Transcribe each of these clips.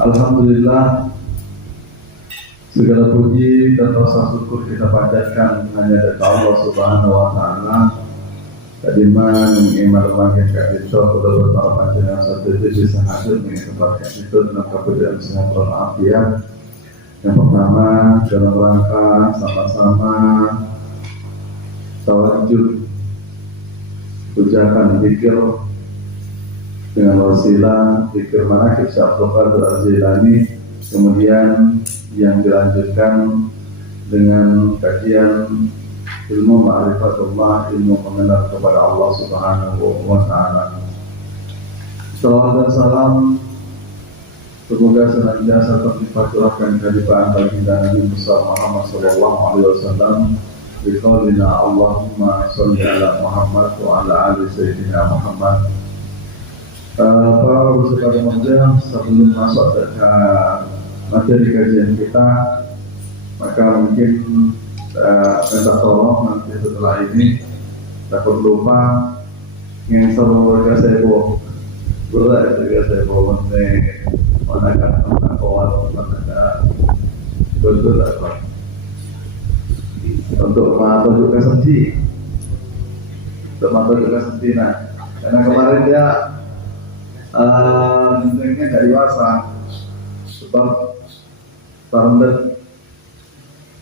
Alhamdulillah, segala puji dan rasa syukur kita panjatkan hanya dari Allah Subhanahu wa Ta'ala. Kadiman iman makin kaki suatu bertolak panjang satu itu bisa hadir mengikat itu dengan kemudian sehat walafiat. Yang pertama dalam rangka sama-sama tawajud ucapan zikir dengan wasilah zikir manaqib Syekh Abdul Qadir Al-Jilani, kemudian yang dilanjutkan dengan kajian ilmu ma'rifatullah, ilmu mengenal kepada Allah Subhanahu wa Ta'ala. Salawat dan salam semoga senantiasa tercurahkan kehadiran baginda Nabi Muhammad sallallahu alaihi wasallam. Biqaulina Allahumma sholli ala Muhammad wa ala ali sayyidina Muhammad. Para peserta remaja, sebelum masuk ke materi kajian kita, maka mungkin minta tolong nanti setelah ini takut lupa yang seru warga saya bawa berat juga saya bawa mana awal mana betul apa untuk menunjukkan sendiri nah, karena kemarin dia mintanya nggak dewasa sebab parendet,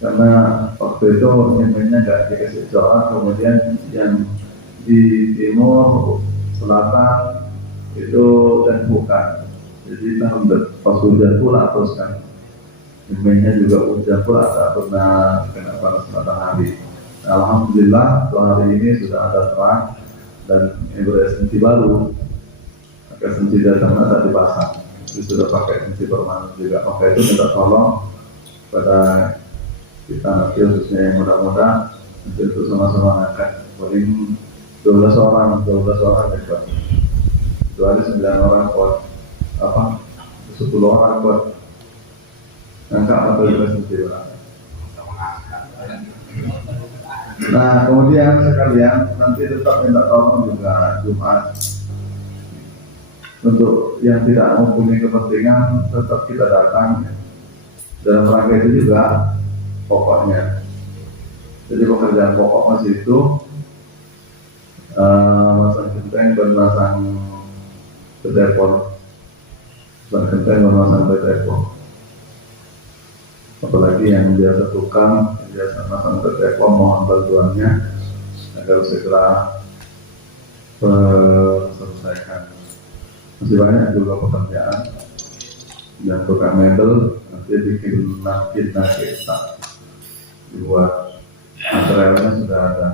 karena waktu itu nyempenya nggak dikasih doa, kemudian yang di timur selatan itu dan bukan, jadi tahun pas hujan pula terus kan nyempenya juga hujan pula tak pernah kena panas matahari. Alhamdulillah hari ini sudah ada terang dan esensi baru, maka sensi datang tak dipasang, jadi sudah pakai sensi permanen juga. Maka itu minta tolong pada kita nanti khususnya yang muda-muda untuk sama-sama ngangkat paling 12 orang kuat, kecuali 9 orang kuat, 10 orang kuat ngangkat atau juga sendiri. Nah kemudian sekalian nanti tetap minta tolong juga Jumat untuk yang tidak mempunyai kepentingan tetap kita datang dalam rangka itu juga pokoknya. Jadi pekerjaan pokok masih itu masang genteng dan masang bedepon, apalagi yang biasa tukang, biasa masang bedepon, mohon bantuannya agar segera selesaikan. Masih banyak juga pekerjaan yang tukang mebel nanti bikin kita dibuat materialnya sudah ada.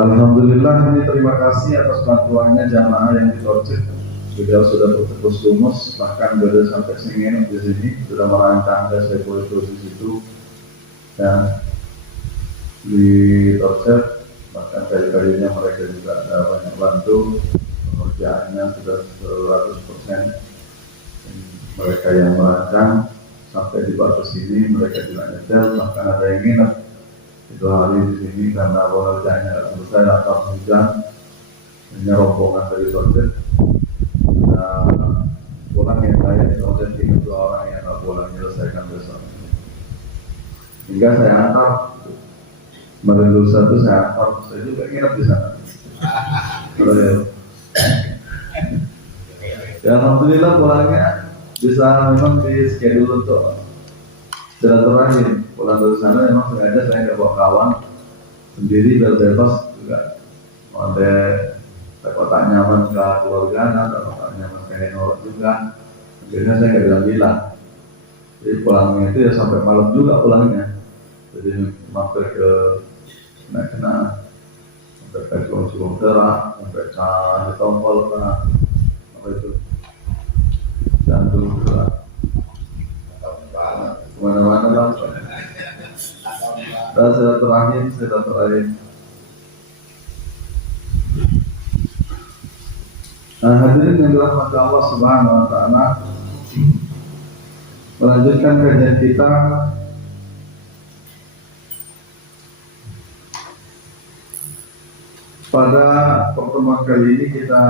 Alhamdulillah, ini terima kasih atas bantuannya jamaah yang di Torcik. Beliau sudah bertekus lumus, bahkan beliau sampai singin di sini sudah merancang saya boleh terus di situ dan di Torcik. Bahkan kali-kalinya mereka juga ada banyak bantu, pengerjaannya sudah 100%. Mereka yang merancang sampai di batas sini mereka juga nyetel, bahkan ada yang nginep itu hari di sini karena pekerjaannya tidak selesai atau hujan. Ini rombongan dari Torcik pulang yang lain, kemudian 3 orang yang tidak pulang menyelesaikan besok. Hingga saya antar Merindu satu, saya juga nginep di sana. Ya alhamdulillah pulangnya bisa memang di schedule untuk silaturahim. Pulang dari sana memang sengaja saya nggak bawa kawan, sendiri biar bebas juga. Ada kotak nyaman ke keluarga, atau kotak nyaman ke Henor juga. Akhirnya saya nggak bilang-bilang. Jadi pulangnya itu ya sampai malam juga pulangnya. Jadi mampir ke kena sampai ke Gunung Terak, sampai ke Tompol ke apa itu jantung ke kemana-mana lah. Dan silaturahim. Nah, hadirin yang dirahmati Allah Subhanahu wa Ta'ala, melanjutkan kajian kita pada pertemuan kali ini. Kita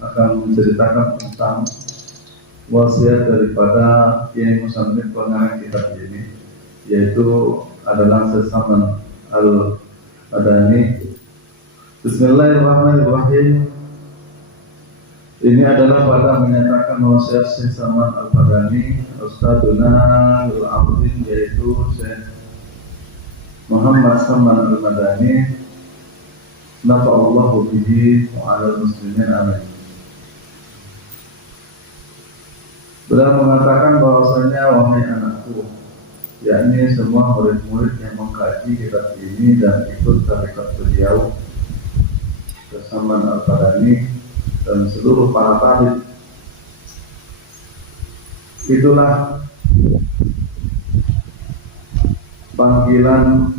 akan menceritakan tentang wasiat daripada Kiai Musannif pengarang kitab ini, yaitu adalah Saman Al-Madani. Bismillahirrahmanirrahim. Ini adalah pada menyatakan wasiat Syekh Saman Al-Madani Ustadzuna Al-Azim, yaitu Syekh Muhammad Saman Al-Madani, nafa'allahu bihi wa 'alal muslimin, amin. Beliau mengatakan bahwasanya, wahai anakku, yakni semua murid-murid yang mengkaji kitab ini dan ikut tarekat beliau Saman Al-Madani dan seluruh para talib, itulah panggilan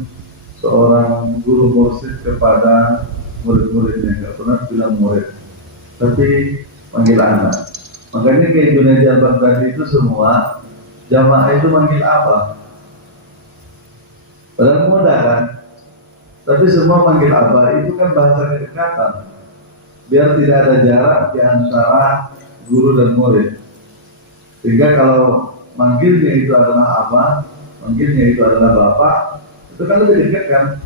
seorang guru mursyid kepada murid-muridnya. Tidak pernah bilang murid, tapi panggil anak. Makanya kayak Junaid Al-Baghdadi itu semua jamaah itu manggil apa? Padahal muda kan, tapi semua manggil apa? Itu kan bahasa kedekatan, biar tidak ada jarak di antara guru dan murid. Sehingga kalau manggilnya itu adalah apa, manggilnya itu adalah bapak, itu kan lebih dekat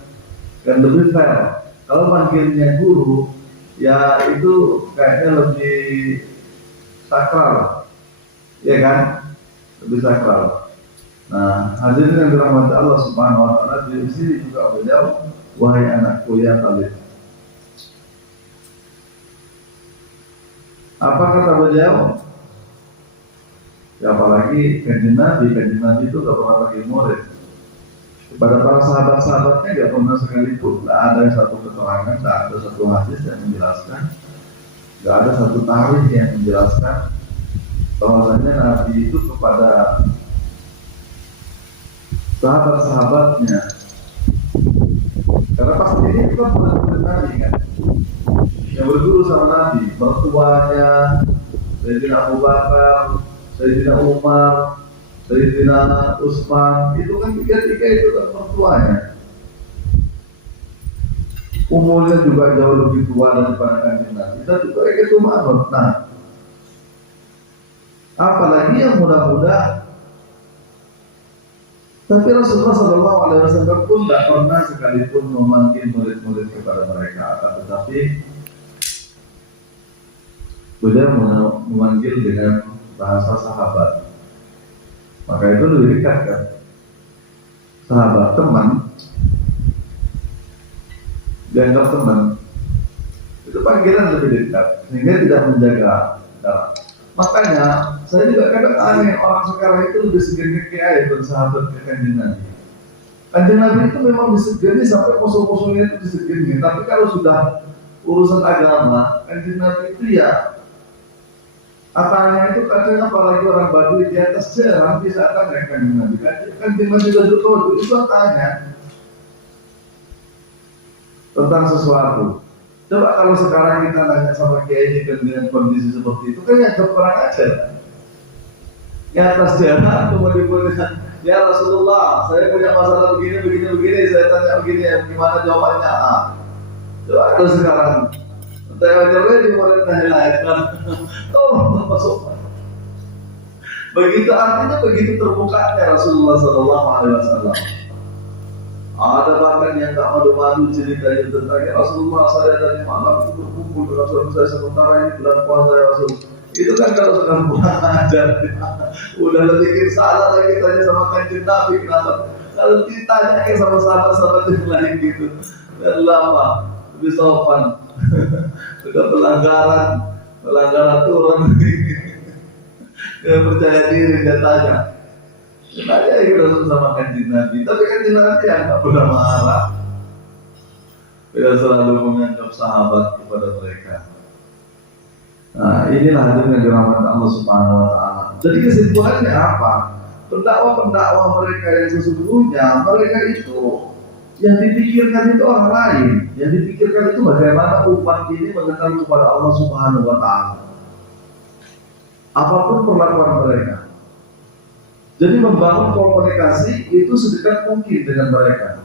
kan lebih fair. Kalau manggilnya guru, ya itu kayaknya lebih sakral, ya kan, lebih sakral. Nah, hadirin yang dirahmati Allah Subhanahu Wa Taala, di sini juga beliau, wahai anakku ya talib. Apa kata beliau? Ya, apalagi kanjeng Nabi itu gak pernah pakai murid. Kepada para sahabat-sahabatnya gak pernah sekalipun. Gak ada satu keterangan, gak ada satu hadis yang menjelaskan, gak ada satu tarikh yang menjelaskan bahwasanya Nabi itu kepada sahabat-sahabatnya. Karena pasti ini bukan murid Nabi kan, yang berguru sama Nabi, mertuanya Sayyidina Abu Bakar, Sayyidina Umar, Sayyidina Utsman, itu kan tiga-tiga itu kan mertuanya. Umurnya juga jauh lebih tua daripada kanjeng Nabi, tapi mereka itu manut. Nah, apalagi yang muda-muda. Tapi Rasulullah SAW pun tidak pernah sekalipun memanggil murid-murid kepada mereka, tetapi beliau memanggil dengan bahasa sahabat. Maka itu lebih dekat kan, sahabat, teman, dianggap teman, itu panggilan lebih dekat, sehingga tidak menjaga jarak. Makanya saya juga kadang aneh, orang sekarang itu lebih segini kiai bersahabat ke kanjeng Nabi. Kanjeng Nabi itu memang disegani sampai musuh-musuhnya itu disegani. Tapi kalau sudah urusan agama, kanjeng Nabi itu ya atanya itu kadang, apalagi orang Baduy di atas jalan bisa tanya kanjeng Nabi. Kanjeng Nabi itu tanya tentang sesuatu. Coba kalau sekarang kita nanya sama kiai ini dengan kondisi seperti itu, kan yang keperang aja. Di atas jalan kemudian, ya Rasulullah, saya punya masalah begini, saya tanya begini, gimana jawabannya? Coba kalau sekarang, saya nyerah di murid lahirkan, masuk. Begitu artinya begitu terbukanya Rasulullah SAW. Ada bahkan yang tak malu-malu ceritanya tentang Rasulullah, saya tadi malam itu berkumpul dengan suami saya sementara ini bulan puasa ya Rasul. Itu kan kalau sedang kurang ajar, udah lebih salah lagi tanya sama kanjeng Nabi kenapa? Kalau ditanya sama sahabat-sahabat yang lain gitu, dan lama lebih sopan, sudah pelanggaran aturan, dia percaya diri dia tanya. Sebenarnya itu Rasul sama kanjeng Nabi, tapi kanjeng Nabi yang tak pernah marah. Dia selalu menganggap sahabat kepada mereka. Nah, inilah hadirin yang dirahmati Allah Subhanahu Wa Taala. Jadi kesimpulannya apa? Pendakwah-pendakwah mereka yang sesungguhnya, mereka itu yang dipikirkan itu orang lain. Yang dipikirkan itu bagaimana umat ini mengenal kepada Allah Subhanahu Wa Taala. Apapun perlakuan mereka. Jadi membangun komunikasi itu sedekat mungkin dengan mereka.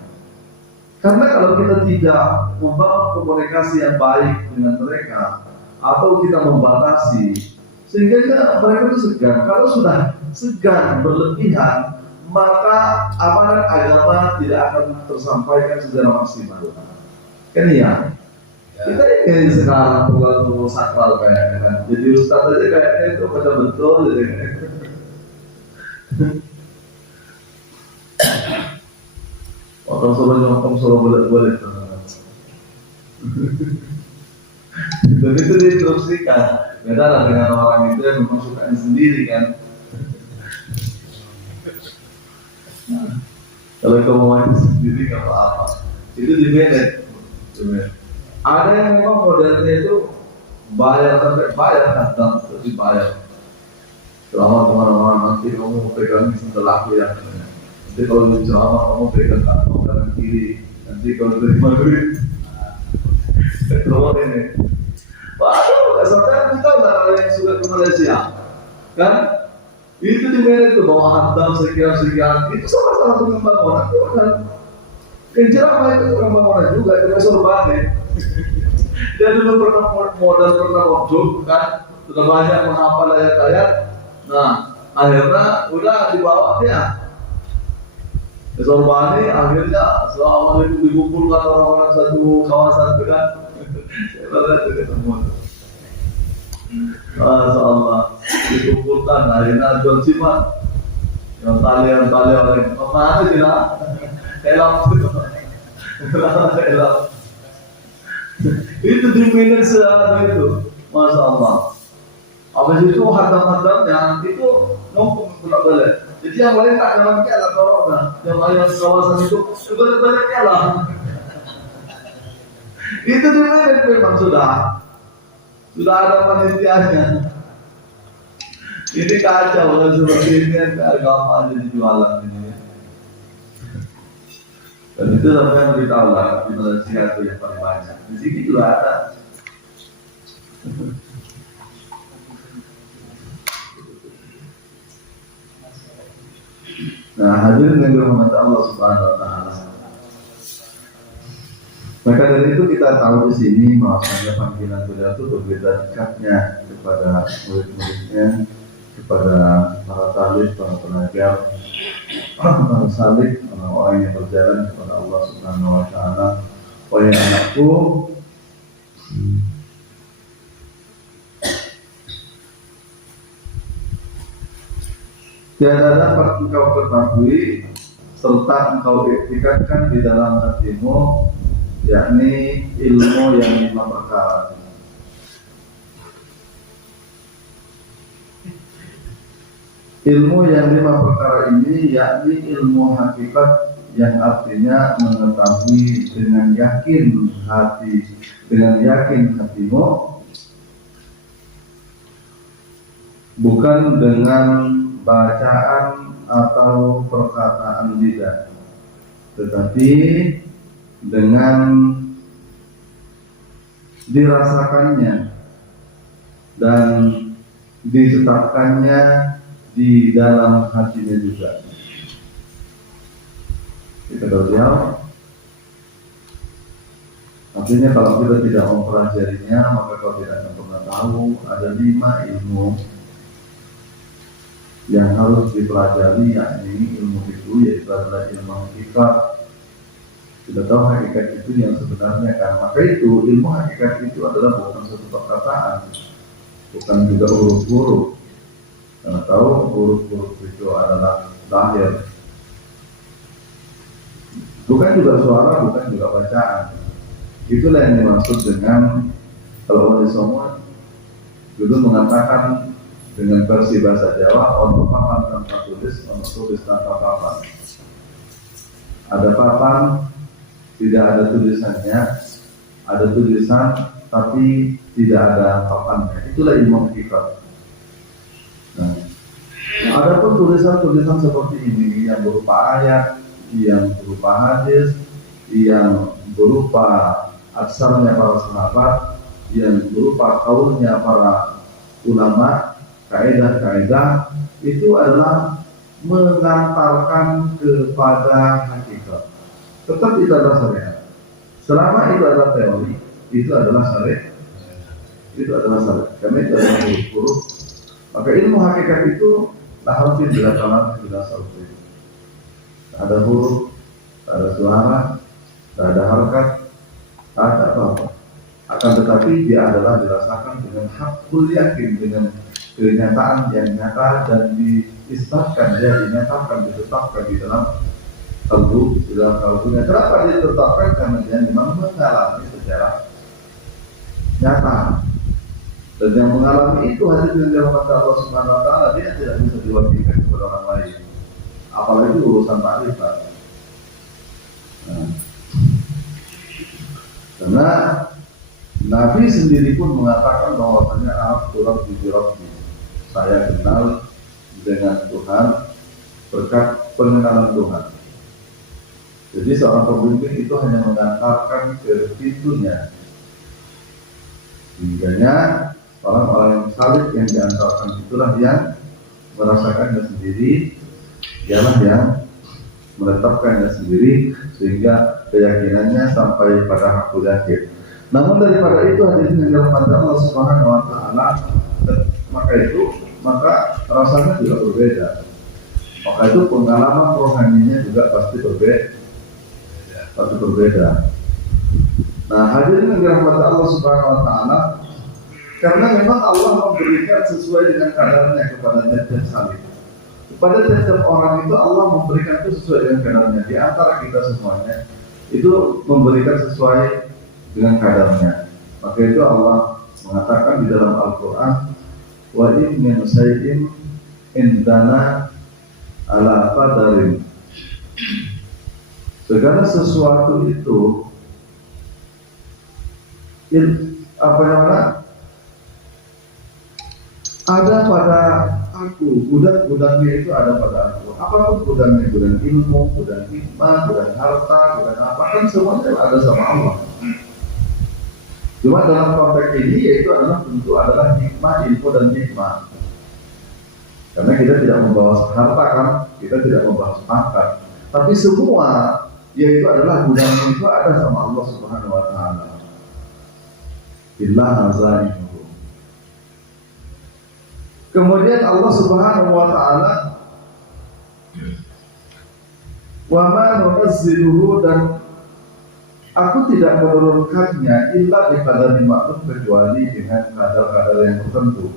Karena kalau kita tidak membangun komunikasi yang baik dengan mereka, atau kita membatasi Sehingga mereka itu segan. Kalau sudah segan berlebihan, maka amanat agama tidak akan tersampaikan secara maksimal. Kan iya? Kita ini sekarang terlalu sakral kayaknya kan. Jadi ustaz aja kayaknya itu betul betul. Orang suruh nyokong suruh boleh. Dan itu diinstruksikan. Beda lah dengan orang itu yang memasukkan sendiri kan. Kalau kamu mau sendiri nggak apa-apa. Itu di manage. Ada yang memang modelnya itu bayar sampai bayar datang terus dibayar. Selama kemana-mana nanti kamu pegang setelah aku ya. Nanti kalau di ceramah kamu pegang kanan kiri. Nanti kalau terima duit, keluar ini. Waduh, asalkan kita udah ada yang suka ke Malaysia, kan? Itu di mana itu bawa hantam sekian itu sama-sama tukang bangunan, kan? Yang ceramah itu tukang bangunan juga, itu besar banget. Dia dulu pernah modal pernah wujud, kan? Sudah banyak menghafal ayat-ayat. Nah, akhirnya udah dibawa dia. Besar banget, akhirnya selama itu dikumpulkan orang-orang satu kawasan itu kan. Saya itu ketemu. Masya Allah, dikumpulkan akhirnya jual simat yang tali orang mana sih lah helm itu di minus itu. Masya Allah, habis itu hadam-hadamnya itu numpuk balik. Jadi yang lain tak jalan kalah corona, yang lain kawasan itu balik kalah. Itu di mana memang sudah ada panitianya. Ini kacau kalau seperti ini agama aja dijualan ini. Dan itu sampai yang beritahu lah di Malaysia itu yang paling banyak. Di sini juga ada. Nah, hadirin yang dirahmati Allah Subhanahu Wa Taala. Maka dari itu kita tahu di sini bahwasanya panggilan beliau itu berbeda dekatnya kepada murid-muridnya, kepada para talib, para pelajar, para salik, orang yang berjalan kepada Allah Subhanahu Wa Taala. Wahai anakku, tiada dapat engkau ketahui serta engkau iktikadkan di dalam hatimu, yakni ilmu yang 5 perkara. Ilmu yang 5 perkara ini yakni ilmu hakikat, yang artinya mengetahui dengan yakin hatimu, bukan dengan bacaan atau perkataan lidah, tetapi dengan dirasakannya dan ditetapkannya di dalam hatinya juga. Kita tahu, artinya kalau kita tidak mempelajarinya, maka kau tidak akan pernah tahu ada 5 ilmu yang harus dipelajari, yakni ilmu itu yaitu adalah ilmu hakikat. Kita tahu hakikat itu yang sebenarnya kan, maka itu ilmu hakikat itu adalah bukan satu perkataan, bukan juga huruf-huruf. Karena tahu huruf-huruf itu adalah lahir, bukan juga suara, bukan juga bacaan. Itulah yang dimaksud dengan, kalau oleh semua dulu mengatakan dengan versi bahasa Jawa, ono papan tanpa tulis, ono tulis tanpa papan. Ada papan, tidak ada tulisannya, ada tulisan tapi tidak ada papannya. Itulah ilmu hakikat. Nah, ada pun tulisan-tulisan seperti ini yang berupa ayat, yang berupa hadis, yang berupa aksarnya para sahabat, yang berupa kaulnya para ulama, kaidah-kaidah, itu adalah mengantarkan kepada hakikat. Tetap itu adalah syariat. Selama itu adalah teori, itu adalah syariat. Itu adalah syariat. Karena itu adalah huruf-huruf Maka ilmu hakikat itu laharfin bila kalam bila sautin. Tak ada huruf, tak ada suara, tak ada harakat, tak ada apa-apa. Akan tetapi dia adalah dirasakan dengan hakul yakin, dengan kenyataan yang nyata dan diisbatkan, dia dinyatakan, ditetapkan di dalam kalbu, di dalam kalbunya. Kenapa dia ditetapkan? Karena dia memang mengalami secara nyata. Dan yang mengalami itu hanya dengan rahmat Allah Subhanahu wa taala, dia tidak bisa diwakilkan kepada orang lain. Apalagi urusan makrifat. Nah, karena Nabi sendiri pun mengatakan bahwasanya Rabbi Rabbi, saya kenal dengan Tuhan berkat pengenalan Tuhan. Jadi seorang pemimpin itu hanya mengantarkan ke pintunya. Hingga orang-orang yang salib yang diantarkan itulah yang merasakannya sendiri, dialah yang menetapkannya sendiri sehingga keyakinannya sampai pada hakul yakin. Namun daripada itu hadirin yang dirahmati Allah Subhanahu wa taala, maka rasanya juga berbeda. Maka itu pengalaman rohaninya juga pasti berbeda. Nah, hadirin yang dirahmati Allah Subhanahu wa taala, karena memang Allah memberikan sesuai dengan kadarnya kepada tiap-tiap salib. Kepada tiap-tiap orang itu Allah memberikan itu sesuai dengan kadarnya. Di antara kita semuanya itu memberikan sesuai dengan kadarnya. Maka itu Allah mengatakan di dalam Al-Quran, wa in min shay'in indana ala qadarin. Segala sesuatu itu ada pada aku, gudang-gudangnya itu ada pada aku. Apapun gudangnya, gudang ilmu, gudang hikmah, gudang harta, gudang apa, kan semuanya ada sama Allah. Cuma dalam konteks ini yaitu adalah tentu adalah hikmah, ilmu dan hikmah. Karena kita tidak membawa harta kan, kita tidak membawa pangkat. Tapi semua yaitu adalah gudangnya itu ada sama Allah Subhanahu wa taala. Illa hazainuhu. Kemudian Allah Subhanahu wa taala wa ma nunazziluhu, dan aku tidak menurunkannya illa bi qadarin ma'lum, kecuali dengan kadar-kadar yang tertentu.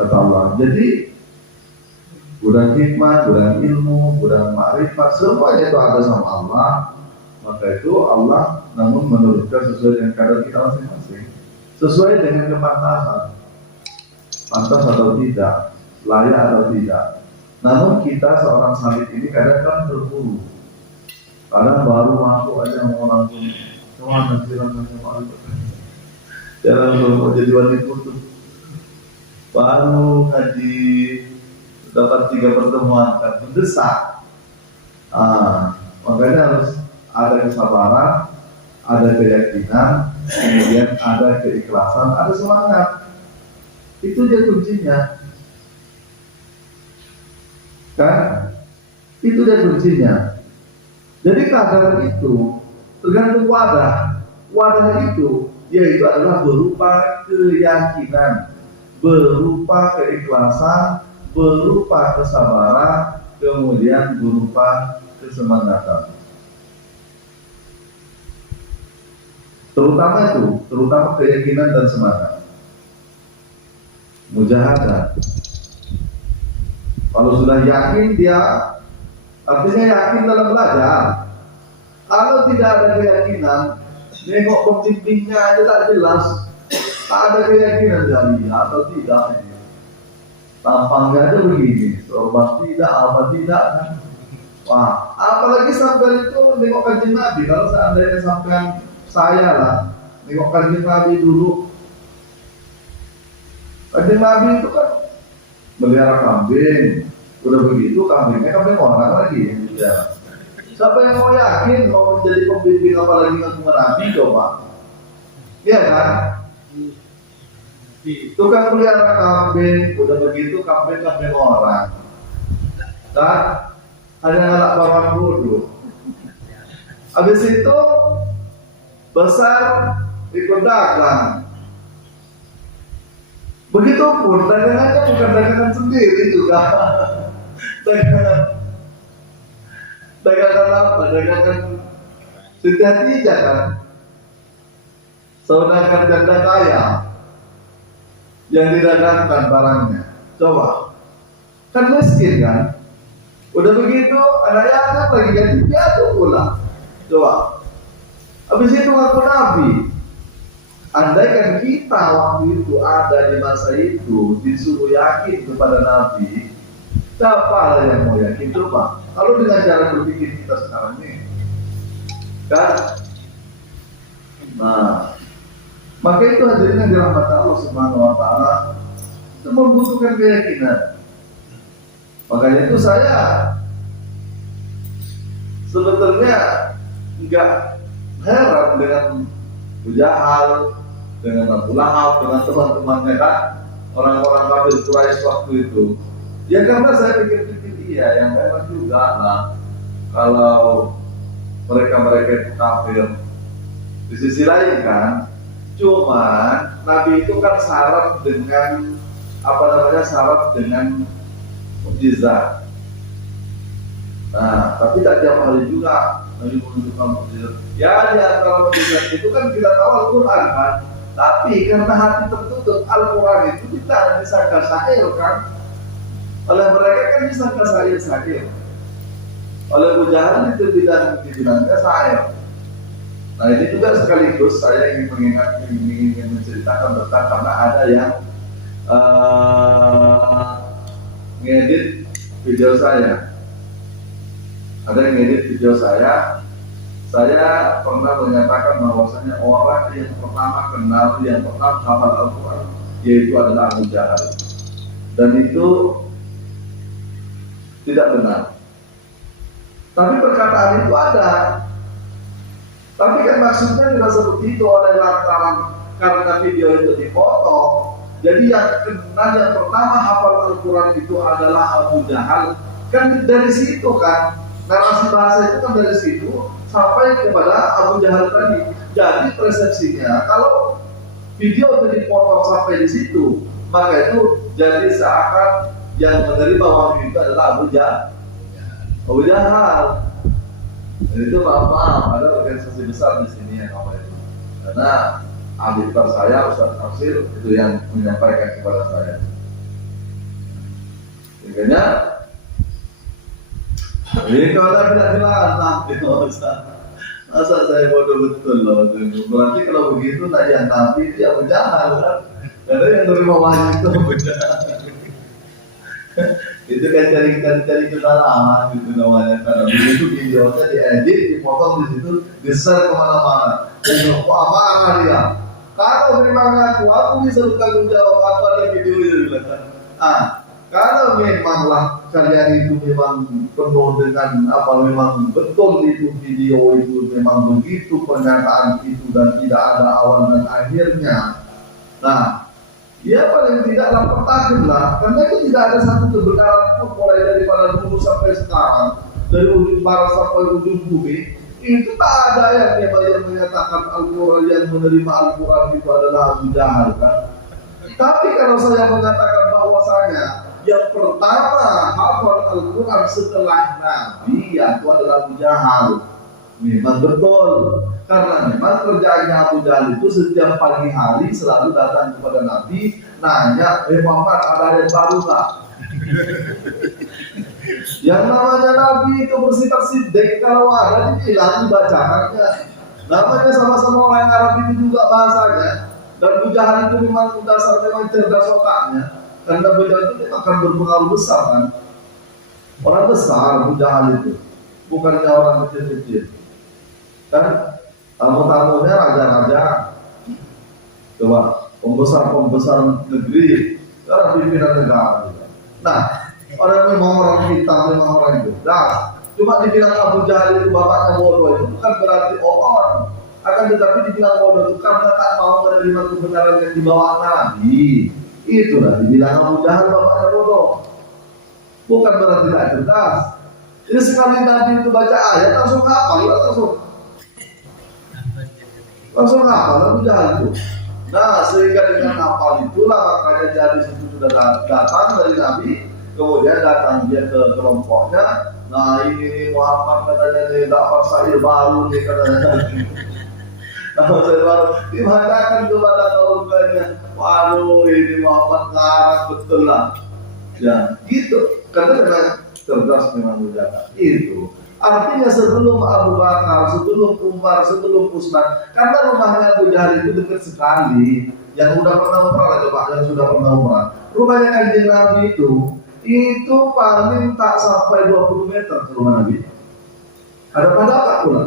Kata Allah. Jadi gudang hikmah, gudang ilmu, gudang makrifat, semuanya itu ada sama Allah. Maka itu Allah namun menurunkan sesuai dengan kadar kita masing-masing, sesuai dengan kepantasan. Pantas atau tidak, layak atau tidak. Namun kita seorang salib ini kadang-kadang terburu. Kadang baru masuk aja mau langsung kemana sih langsung jangan mau jadi wali kutub. Baru haji dapat 3 pertemuan kan mendesak. Makanya harus ada kesabaran, ada keyakinan, kemudian ada keikhlasan, ada semangat. Itu dia kuncinya, kan? Itu dia kuncinya. Jadi kadar itu tergantung wadah. Wadah itu yaitu adalah berupa keyakinan, berupa keikhlasan, berupa kesabaran, kemudian berupa kesemangatan. Terutama keyakinan dan semangat. Mujahadah. Kalau sudah yakin dia, artinya yakin dalam belajar. Kalau tidak ada keyakinan, nengok pembimbingnya aja tak jelas, tak ada keyakinan dari atau tidak. Tampangnya aja begini, sorban tidak, apa tidak kan? Wah, apalagi sampai itu nengok Kanjeng Nabi. Kalau seandainya sampai saya lah, nengok Kanjeng Nabi dulu. Kanjeng Nabi itu kan melihara kambing, udah begitu kambingnya kambing orang lagi yang bicara. Siapa yang mau yakin mau menjadi pembimbing apalagi ngaku Nabi coba? Iya kan? Itu kan melihara kambing, udah begitu kambing orang. Dan hanya ngalak bawa dulu. Habis itu besar ikut dagang. Begitupun dagangannya bukan dagangan sendiri juga. dagangan apa? Dagangan Siti Hadijah kan, saudagar janda kaya yang didagangkan barangnya. Coba, kan miskin kan? Udah begitu, anak yatim lagi jadi piatu pula. Coba, habis itu ngaku Nabi. Andaikan kita waktu itu ada di masa itu disuruh yakin kepada Nabi, siapa yang mau yakin? Coba, kalau dengan cara berpikir kita sekarang ini, kan? Nah, maka itu hadirin yang dirahmati Allah Subhanahu Wa Taala, itu membutuhkan keyakinan. Makanya itu saya sebetulnya nggak heran dengan Abu Jahal, dengan Abu Lahab, dengan teman-temannya kan, orang-orang kafir Quraisy waktu itu. Ya karena saya pikir-pikir iya, yang memang juga lah kalau mereka itu kafir. Di sisi lain kan, cuman Nabi itu kan syarat dengan syarat dengan mukjizat. Nah, tapi tak tiap hari juga Nabi menunjukkan mukjizat. Ya, di antara mukjizat itu kan kita tahu Al-Quran kan. Tapi karena hati tertutup, Al-Quran itu tidak disangka syair kan. Oleh mereka kan disangka syair. Oleh Abu Jahal itu dibilangnya syair. Nah, ini juga sekaligus saya ingin menceritakan tentang karena ada yang ngedit video saya. Ada yang ngedit video saya pernah menyatakan bahwasanya orang yang pertama kenal, yang pertama hafal Al-Quran yaitu adalah Abu Jahal, dan itu tidak benar. Tapi perkataan itu ada. Tapi kan maksudnya juga seperti itu, oleh lantaran karena video itu dipotong. Jadi yang kenal yang pertama hafal Al-Quran itu adalah Abu Jahal. Kan dari situ kan, narasi bahasa itu kan dari situ sampai kepada Abu Jahal tadi. Jadi persepsinya kalau video itu dipotong sampai di situ, maka itu jadi seakan yang menerima wahyu itu adalah Abu Jahal. Dan itu maaf ada organisasi besar di sini yang apa itu. Karena auditor saya Ustaz Tafsir itu yang menyampaikan kepada saya. Sehingga ini kalau tidak jelas nanti masa saya bodoh betul loh. Berarti kalau begitu tak yang Nabi dia Abu Jahal kan. Karena yang menerima wahyu itu Abu Jahal. Itu kan cari kesalahan gitu namanya. Karena begitu videonya diedit, dipotong di situ, di-share kemana-mana. Dan marah dia. Kalau memang aku bisa bertanggung jawab apa ada video itu. Kalau memanglah kalian itu memang penuh dengan memang betul itu video itu memang begitu pernyataan itu dan tidak ada awal dan akhirnya. Nah, ya paling tidak laporkanlah, karena itu tidak ada satu kebenaran pun mulai daripada dulu sampai sekarang, dari ujung barat sampai ujung bumi. Itu tak ada yang menyatakan Al-Quran yang menerima Al-Quran itu adalah Abu Jahal kan. Tapi kalau saya mengatakan bahwasanya yang pertama hafal Al-Quran setelah Nabi itu adalah Abu Jahal, memang betul. Karena memang kerjaannya Abu Jahal itu setiap pagi hari selalu datang kepada Nabi, nanya, Muhammad ada yang baru tak? Yang namanya Nabi itu bersifat sidik, kalau ada dibilang dibacakannya. Namanya sama-sama orang Arab itu juga bahasanya. Dan Abu Jahal itu memang dasar memang cerdas otaknya. Karena Abu Jahal itu akan berpengaruh besar kan. Orang besar Abu Jahal itu, bukannya orang kecil-kecil. Kan tamu-tamunya raja-raja, coba pembesar negeri, orang pimpinan negara. Nah, memang orang hitam, memang orang itu. Nah, cuma dibilang Abu Jahal itu bapaknya bodoh itu bukan berarti orang. Akan tetapi dibilang bodoh itu karena tak mau menerima kebenaran yang dibawa Nabi. Itulah dibilang Abu Jahal bapaknya bodoh. Bukan berarti tidak cerdas. Jadi sekali Nabi itu baca ayat langsung hafal, langsung hafal Abu Jahal itu. Nah, sehingga dengan hafal itulah makanya jadi itu sudah datang dari Nabi, kemudian datang dia ke kelompoknya. Nah, ini Muhammad katanya nih dapat syair baru nih katanya. Dapat syair baru. Dimanakan kepada kaumnya. Waduh, ini Muhammad ngarang betul lah. Ya, gitu. Karena memang cerdas memang Mujahid itu. Artinya sebelum Abu Bakar, sebelum Umar, sebelum Utsman, karena rumahnya Abu Jahal itu dekat sekali. Yang sudah pernah umrah, coba yang sudah pernah umrah. Rumahnya Kanjeng Nabi itu paling tak sampai 20 meter ke rumah Nabi. Ada pada apa pula?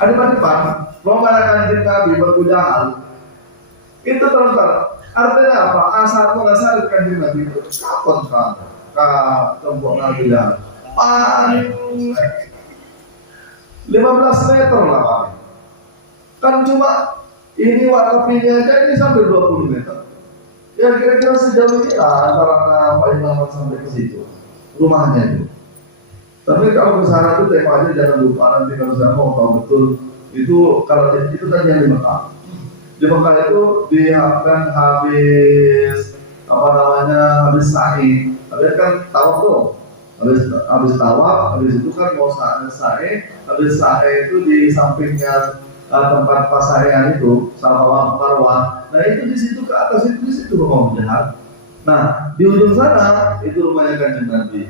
Ada pada apa? Rumah Kanjeng Nabi Abu Jahal itu terus. Artinya apa? Asal mengasal Kanjeng Nabi itu kapan kan? Kelompok Nabi Jahal. Paling 15 meter lah paling. Kan cuma ini wakafinya aja ini sampai 20 meter. Ya kira-kira sejauh ini lah antara Pak Imam sampai ke situ rumahnya itu. Tapi kalau ke sana tuh tengok aja, jangan lupa nanti kalau saya mau tahu betul itu kalau itu kan yang di Mekah. Di Mekah itu dihabiskan habis habis sa'i. Habis kan tawaf tuh. Habis tawaf, habis itu kan mau sa'i, habis sa'i itu di sampingnya tempat pasarian itu, Safa Marwah. Nah itu di situ ke atas itu di situ rumah Mujahid. Nah di ujung sana itu rumahnya Kanjeng Nabi.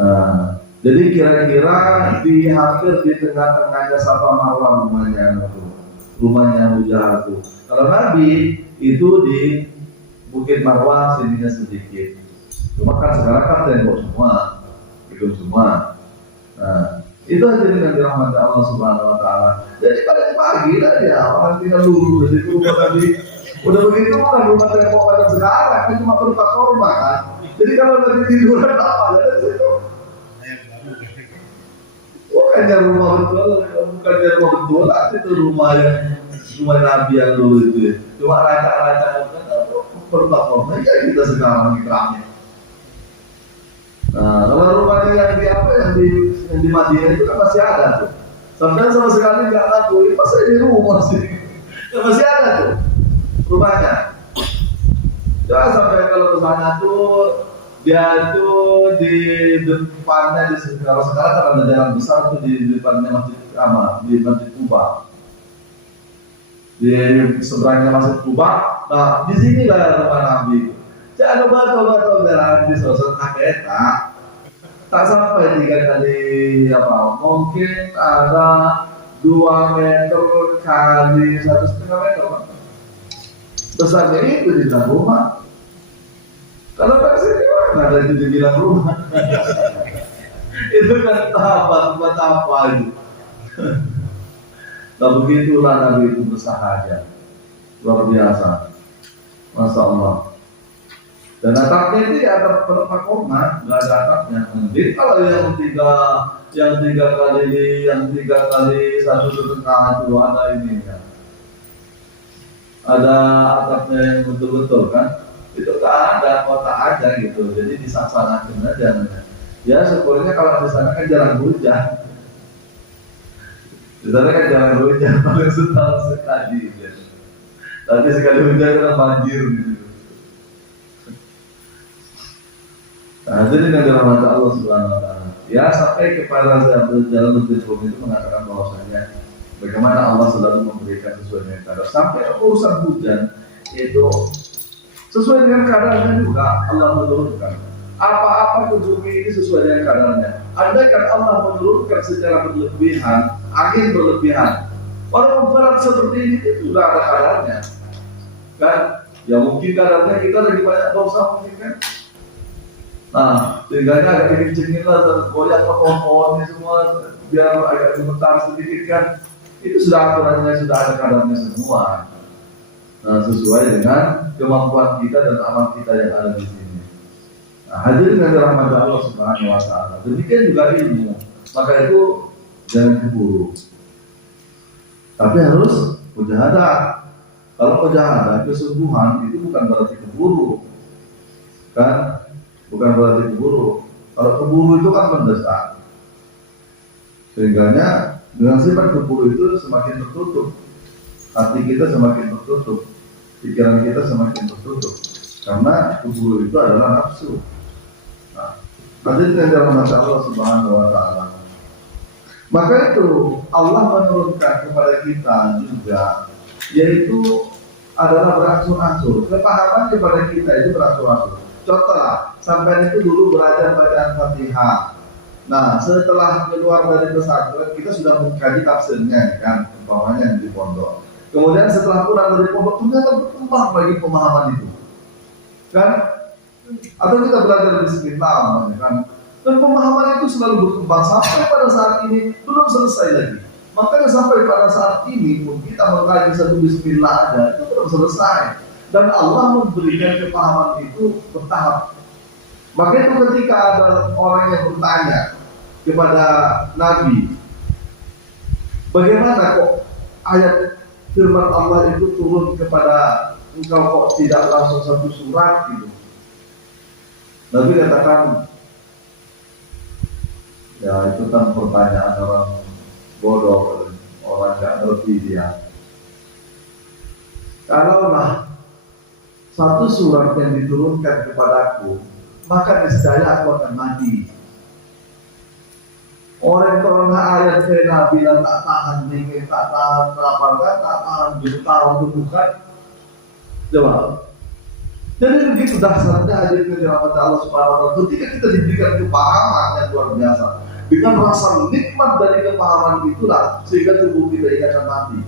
Nah, jadi kira-kira di hampir di tengah-tengahnya Safa Marwah rumahnya Mujahid itu. Kalau Nabi itu di Bukit Marwah sininya sedikit. Cuma kan sekarang kan tembok semua, gedung semua. Nah, itu aja dengan dirahmati Allah Subhanahu Wa Taala. Jadi pada pagi lah ya orang tinggal dulu dari rumah tadi. Udah begitu kan rumah tembok pada sekarang kan cuma berupa korma kan. Jadi kalau lagi tiduran apa dari situ? Bukannya rumah betul, bukannya rumah betul, itu rumah Nabi yang dulu itu. Cuma rancak-rancak berupa korma ya kita sekarang kerangnya. Nah, kalau rumahnya yang di Madinah itu kan masih ada tuh. Sampai sama sekali nggak laku, ini masih di rumah sih. Ya, masih ada tuh rumahnya. Jangan sampai kalau ke sana tuh dia itu di depannya kalau sekarang kan ada jalan besar tuh di depannya di Masjid Kuba. Di seberangnya Masjid Kuba. Nah, di sinilah rumah Nabi. Jangan batu-batu jalan di sosok kaketa. Tak sampai 3 kali mungkin ada 2 meter kali 1,5 meter. Besarnya itu di dalam rumah. Kalau tak sini mana ada itu dibilang rumah. Itu kan tempat apa itu. Nah begitulah Nabi itu bersahaja. Luar biasa. Masya Allah. Dan atapnya itu ya atap penumpang korma, nggak ada atapnya. Jadi kalau yang tiga kali 1,5 itu ada ininya, ada atapnya yang betul-betul kan? Itu tak ada kotak aja gitu. Jadi disaksanakan aja. Ya syukurnya kalau di sana kan jarang hujan. Di sana kan jarang hujan, paling setahun sekali. Gitu. Tapi sekali hujan kan banjir gitu. Nah, jadi dengan dirahmati Allah Subhanahu Wa Taala. Ya sampai kepada Jalan Masjid itu mengatakan bahwasanya bagaimana Allah selalu memberikan sesuai dengan kadar. Sampai urusan hujan itu sesuai dengan kadarnya juga Allah menurunkan. Apa-apa ke bumi ini sesuai dengan kadarnya. Andaikan Allah menurunkan secara berlebihan, angin berlebihan, orang berat seperti ini itu sudah ada kadarnya. Kan? Ya mungkin kadarnya kita lagi banyak dosa mungkin kan. Nah, sehingga agak kencengin lah, goyang pohon-pohon ini semua biar agak gemetar sedikit kan. Itu sudah aturannya, sudah ada kadarnya semua. Nah, sesuai dengan kemampuan kita dan amal kita yang ada di sini. Nah, hadirin yang dirahmati Allah Subhanahu Wa Taala. Demikian juga ilmu. Maka itu jangan keburu. Tapi harus mujahadah. Kalau mujahadah kesungguhan itu bukan berarti keburu, kan? Bukan berarti keburu. Kalau keburu itu kan mendesak. Sehingganya Dengan sifat keburu itu semakin tertutup, hati kita semakin tertutup, pikiran kita semakin tertutup, karena keburu itu adalah nafsu. Nah, hadirin yang dirahmati Allah Subhanahu wa Ta'ala. Maka itu Allah menurunkan kepada kita juga, yaitu adalah berangsur-angsur. Kepahaman kepada kita itu berangsur-angsur. Contohlah, sampai itu dulu belajar bacaan Fatihah. Nah, setelah keluar dari pesantren, kita sudah mengkaji tafsirnya, kan, umpamanya di pondok. Kemudian setelah pulang dari pondok, ternyata berkembang lagi pemahaman itu, kan? Atau kita belajar Bismillah, kan? Dan pemahaman itu selalu berkembang sampai pada saat ini belum selesai lagi. Makanya sampai pada saat ini pun kita mengkaji satu Bismillah aja itu belum selesai. Dan Allah memberikan kepahaman itu bertahap. Maka itu ketika ada orang yang bertanya kepada Nabi, bagaimana kok ayat firman Allah itu turun kepada engkau kok tidak langsung satu surat gitu? Nabi katakan, ya itu kan pertanyaan orang bodoh, orang gak ngerti dia. Kalaulah satu surat yang diturunkan kepadaku, maka niscaya aku akan mati. Orang karena ayat Nabi dan tak tahan dingin, tak tahan lapar, tak tahan bertahun bukan. Jawab. Jadi begitu dasarnya hadirin dirahmati Allah Subhanahu wa Ta'ala. Ketika kita diberikan kepahaman yang luar biasa, dengan rasa nikmat dari kepahaman itulah sehingga tubuh kita ini akan mati.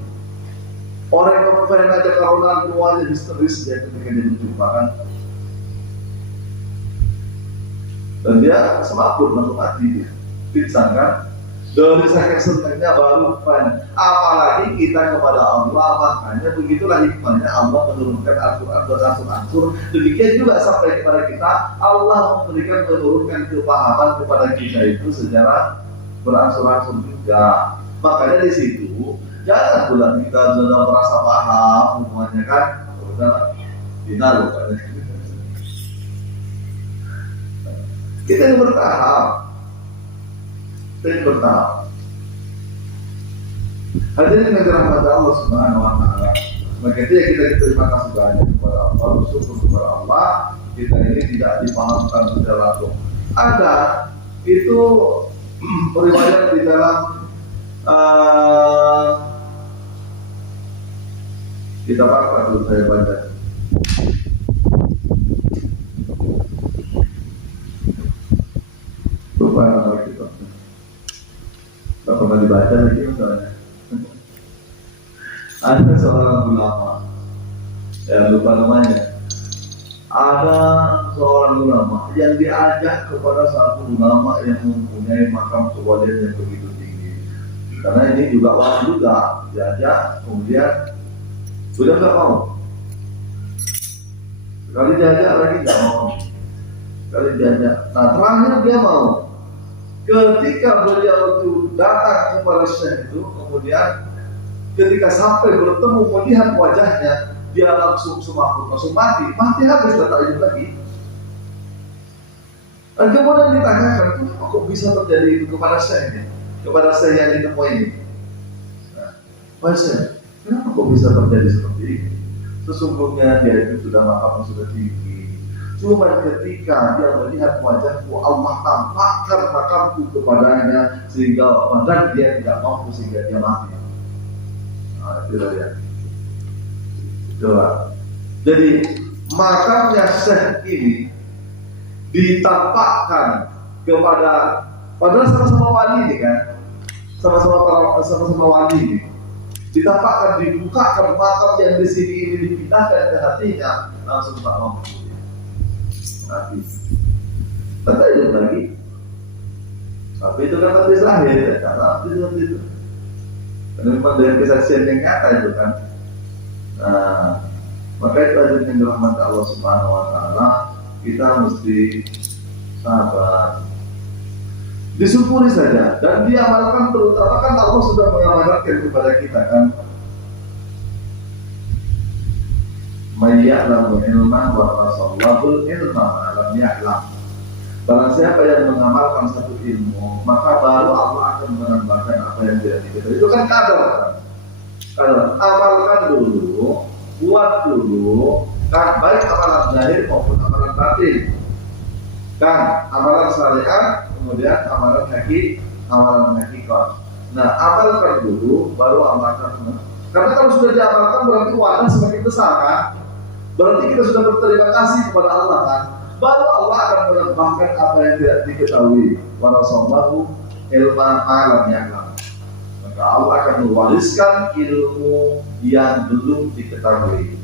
Orang yang pengen aja karena semuanya histeris dia ketika dia berjumpa, kan, dan dia semaput langsung mati dia, pingsan, kan. Dari saking senangnya baru fan. Apalagi kita kepada Allah, makanya begitulah hikmahnya Allah menurunkan Al-Quran berangsur-angsur. Demikian juga sampai kepada kita Allah menurunkan kepahaman kepada kita itu secara berangsur-angsur juga. Makanya di situ jangan pula kita sudah merasa paham semuanya, kan. Sudah final loh. Kita yang bertahap. Hadirin yang dirahmati Allah Subhanahu wa Ta'ala. Maka kita terima kasih banyak kepada Allah, bersyukur kepada Allah. Kita ini tidak dipahamkan secara langsung. Ada itu riwayat di dalam kitab apa dulu saya baca. Lupa nama kitabnya. Tak pernah dibaca lagi misalnya. Ada seorang ulama, ya lupa namanya. Ada seorang ulama yang diajak kepada satu ulama yang mempunyai makam kewalian yang begitu tinggi. Karena ini juga wali juga diajak, kemudian sudah nggak mau. Sekali diajak lagi nggak mau. Sekali diajak. Nah terakhir dia mau. Ketika beliau itu datang kepada Syekh itu, kemudian ketika sampai bertemu melihat wajahnya, dia langsung semaput, langsung mati habis, tak hidup lagi. Dan kemudian ditanyakan, kenapa kok bisa terjadi itu kepada Syekh ini, kepada Syekh yang ditemui ini? Nah, Pak Syekh, kenapa kok bisa terjadi seperti ini? Sesungguhnya dia itu sudah makamnya sudah tinggi. Cuma ketika dia melihat wajahku, Allah tampakkan makamku kepadanya sehingga badan dia tidak mampu sehingga dia mati. Nah, itu dia. Coba. Jadi makamnya Syekh ini ditampakkan kepada, padahal sama-sama wali ini, kan, sama-sama wali ini. Ditampakkan, dibukakan makam yang di sini ini dipindahkan ke hatinya, langsung tak mampu. Mati. Kata hidup lagi. Tapi itu kan habis lahir, kata itu. Karena memang dengan kesaksian yang nyata itu, kan. Nah, maka itu adalah yang dirahmati Allah Subhanahu wa Ta'ala. Kita mesti sabar, disyukuri saja dan diamalkan, terutama kan Allah sudah mengamanatkan kepada kita, kan. Mayya'lamu ilman wa rasulullahu ilman alam ya'lam. Barang siapa yang mengamalkan satu ilmu, maka baru Allah akan menambahkan apa yang tidak diketahui. Itu kan kadar kan? Kadar. Amalkan dulu, buat dulu, kan baik amalan zahir maupun amalan batin. Kan amalan syariat, kemudian amalan hakikat. Nah, amalkan dulu, baru amalkan. Karena kalau sudah diamalkan berarti wadah semakin besar kan? Berarti kita sudah berterima kasih kepada Allah kan? Baru Allah akan menambahkan apa yang tidak diketahui. Wa nasallahu ilma alam ya'lam. Maka Allah akan mewariskan ilmu yang belum diketahui.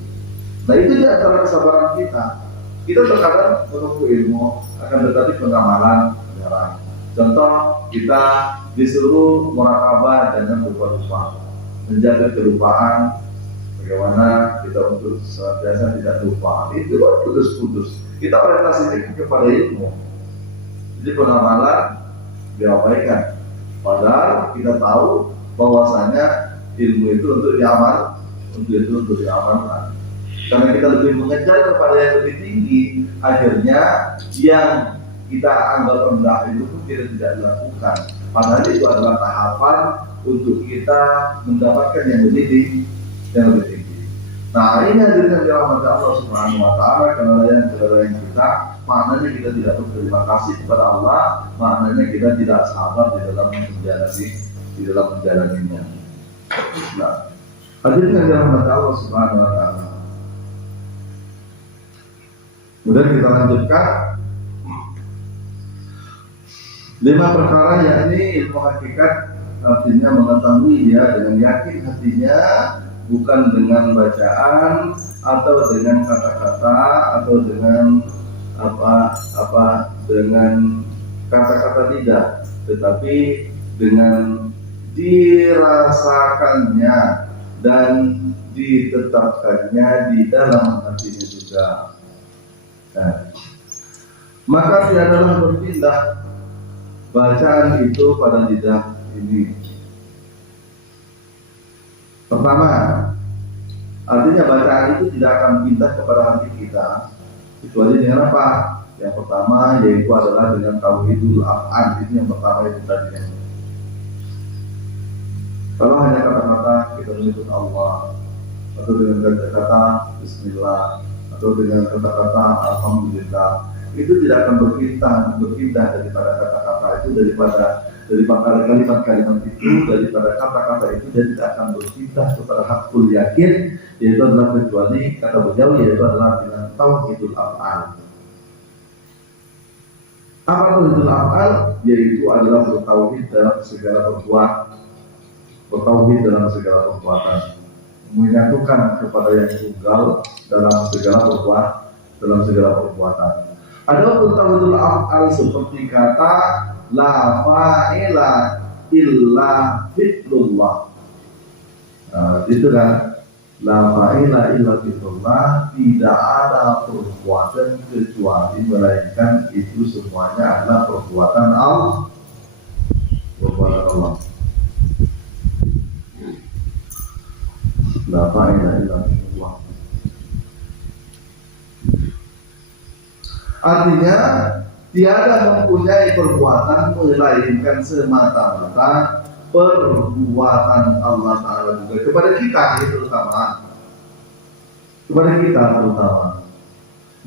Nah, itu di antara kesabaran kita. Kita terkadang menunggu ilmu, akan tetapi pengamalan jarang. Contoh, kita disuruh murakabah dengan lupa-lupa, menjaga kelupaan. Bagaimana kita untuk senantiasa tidak lupa. Itu kan putus-putus. Kita orientasinya kepada ilmu. Jadi pengamalan diabaikan. Padahal kita tahu bahwasanya ilmu itu untuk diamalkan. Karena kita lebih mengejar kepada yang lebih tinggi, akhirnya yang kita anggap rendah itu pun tidak dilakukan. Padahal itu adalah tahapan untuk kita mendapatkan yang lebih tinggi. Nah, ini hadirkan dirahmati Allah Subhanahu Wa Taala karena yang kita, maknanya kita tidak berterima kasih kepada Allah, maknanya kita tidak sabar di dalam menjalaninya. Nah, hadirkan dirahmati Allah Subhanahu Wa Taala. Kemudian kita lanjutkan 5 perkara, yakni ilmu hakikat, artinya mengetahui ya dengan yakin hatinya, bukan dengan bacaan atau dengan kata-kata atau dengan dengan kata-kata tidak, tetapi dengan dirasakannya dan ditetapkannya di dalam hatinya juga. Nah, maka tiadalah berpindah bacaan itu pada lidah ini. Pertama, artinya bacaan itu tidak akan pindah kepada hati kita kecuali dengan apa? Yang pertama yaitu adalah dengan tauhidul af'al. Itu yang pertama itu tadinya. Kalau hanya kata-kata kita menyebut Allah, atau dengan kata-kata Bismillah, atau dengan kata-kata Alhamdulillah, itu tidak akan berpindah daripada kata-kata itu, daripada kalimat-kalimat itu, daripada kata-kata itu, dan tidak akan berpindah kepada hakul yakin, yaitu adalah kecuali kata beliau, yaitu adalah dengan tauhidul af'al. Apa tauhidul af'al? Yaitu adalah bertauhid dalam segala perbuatan, menyatukan kepada yang tunggal dalam segala perbuatan. Adapun tauhidul af'al seperti kata la fa'ila illa fitrullah. Nah, itu kan la fa'ila illa fitrullah, tidak ada perbuatan kecuali melainkan itu semuanya adalah perbuatan Allah. La fa'ila illa fitrullah. Artinya tiada mempunyai perbuatan melainkan semata-mata perbuatan Allah Ta'ala juga kepada kita, terutama kepada kita terutama.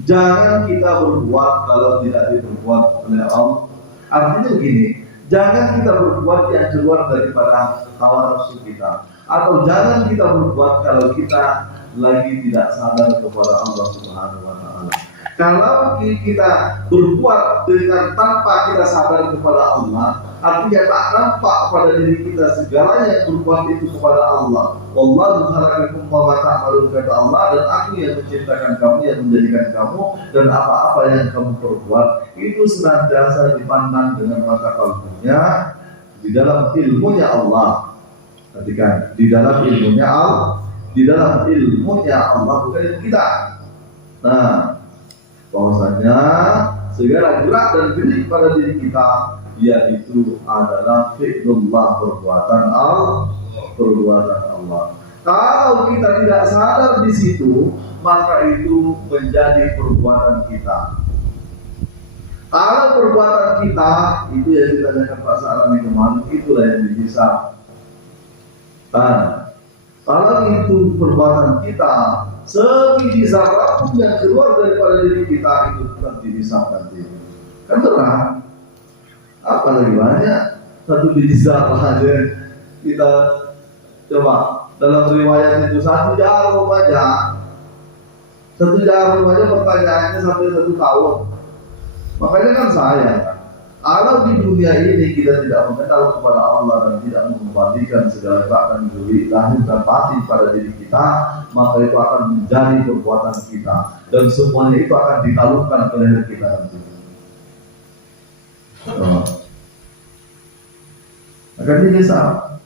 Jangan kita berbuat kalau tidak diperbuat oleh Allah. Artinya begini, jangan kita berbuat yang keluar daripada hawa nafsu kita, atau jangan kita berbuat kalau kita lagi tidak sadar kepada Allah Subhanahu Wa Ta'ala. Kalau kita berbuat dengan tanpa kita sadar kepada Allah, artinya tak nampak pada diri kita segalanya yang berbuat itu kepada Allah. Wallahu khalaqakum wa ma ta'malun, kata Allah, dan aku yang menciptakan kamu, yang menjadikan kamu, dan apa-apa yang kamu perbuat itu senantiasa dipandang dengan mata kalbunya di dalam ilmunya Allah. Perhatikan, di dalam ilmunya Allah, bukan ilmu kita. Nah, bahwasanya segala gerak dan gerik pada diri kita yaitu adalah fi'lullah, perbuatan Allah. Kalau kita tidak sadar di situ, maka itu menjadi perbuatan kita. Kalau perbuatan kita itu yang ditanyakan Pak Sa'lan kemarin, itulah yang dihisab. Kalau itu perbuatan kita sebiji zarah pun yang keluar daripada diri kita itu tetap dihisab nanti. Kan berat. Apalagi banyak satu biji zarah aja kita coba dalam riwayat itu satu jarum aja pertanyaannya sampai 1 tahun. Makanya kan saya, kalau di dunia ini kita tidak mengenal kepada Allah dan tidak mengembalikan segala hak dan diri lahir dan batin pada diri kita, maka itu akan menjadi perbuatan kita dan semuanya itu akan ditalurkan ke leher kita nanti. Akan dihisab.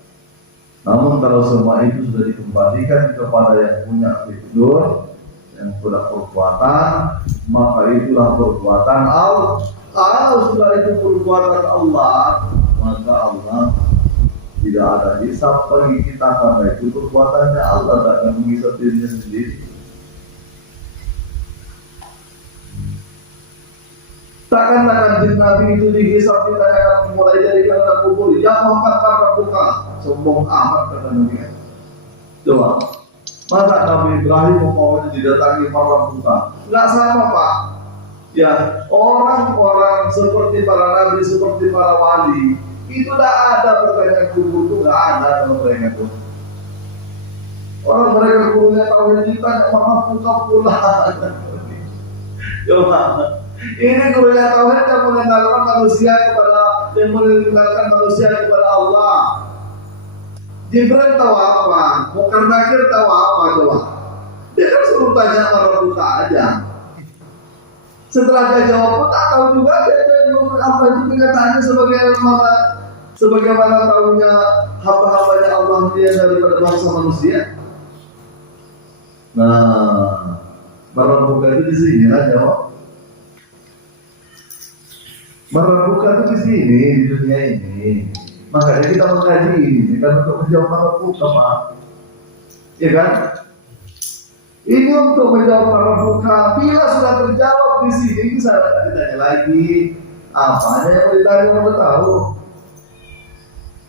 Namun kalau semua itu sudah dikembalikan kepada yang punya fitur, yang sudah perbuatan, maka itulah perbuatan Allah. Kalau sudah itu perbuatan Allah, maka Allah tidak ada hisab bagi kita karena itu perbuatannya Allah, tidak akan menghisab dirinya sendiri. Takkan kanjeng Nabi itu dihisab ditanyakan mulai dari kata kubur, ya Muhammad karena buka sombong amat kata Nabi. Coba, masa Nabi Ibrahim mau didatangi para buka? Nggak sama Pak. Ya, orang-orang seperti para nabi, seperti para wali, itu tidak ada pertanyaan kubur itu, nggak ada kalau mereka itu. Orang mereka gurunya tahu ditanya maka buka pula. Coba. Ini gurunya tauhid yang mengenalkan manusia kepada Allah. Jibril tahu apa? Munkar Nakir tahu apa coba? Dia kan suruh tanya orang buta aja. Setelah dia jawab pun tak tahu juga dia apa itu kenyataannya sebagaimana tahunya hamba-hambanya Allah dia daripada bangsa manusia. Nah, para buka itu di sini lah jawab. Merabuka itu di sini, di dunia ini. Makanya kita mengkaji ini kan untuk menjawab merabuka, Pak. Ya kan? Ini untuk menjawab merabuka. Bila sudah terjawab di sini, bisa ditanya lagi. Apanya yang mau ditanya mau tahu?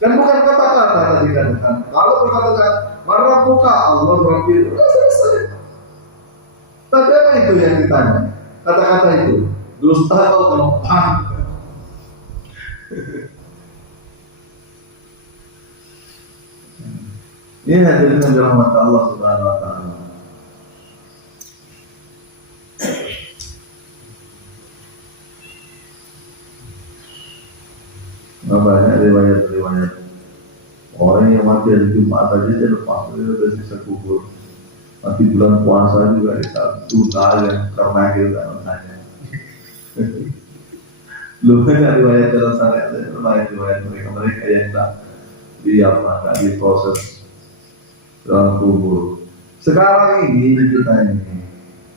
Kan bukan kata-kata tadi kan. Kalau berkata-kata merabuka Allah berarti sudah selesai. Tapi apa itu yang ditanya? Kata-kata itu dusta atau gampang? Ini hadirin yang dirahmati Allah Subhanahu wa taala. Banyak riwayat-riwayat orang yang mati hari Jumat aja dia lepas udah bisa kubur. Mati bulan puasa juga ditunda yang karena kita tanya. Lu kan riwayat dalam syariat, riwayat mereka yang tak diproses dalam kubur. Sekarang ini kita ini,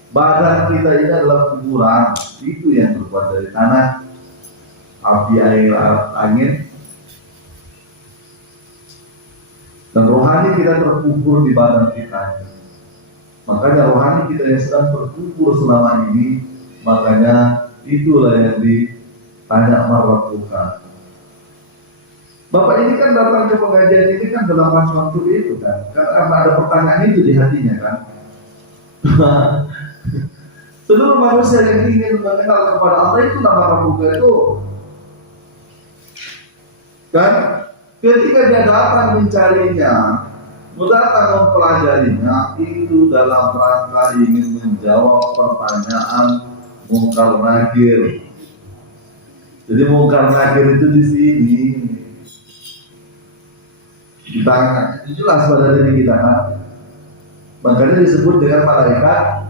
badan kita ini adalah kuburan, itu yang terbuat dari tanah, api, air, angin, dan rohani kita terkubur di badan kita. Makanya rohani kita yang sedang terkubur selama ini, makanya itulah yang ditanya marabuka. Bapak ini kan datang ke pengajian ini kan dalam waktu itu kan, karena ada pertanyaan itu di hatinya kan. Seluruh manusia yang ingin mengenal kepada Allah itu nama marabuka itu kan, ketika dia datang mencarinya, datang mempelajarinya, itu dalam rangka ingin menjawab pertanyaan Munkar Nakir. Jadi Munkar Nakir itu di sini ditanya, itu jelas pada diri kita kan. Makanya disebut dengan malaikat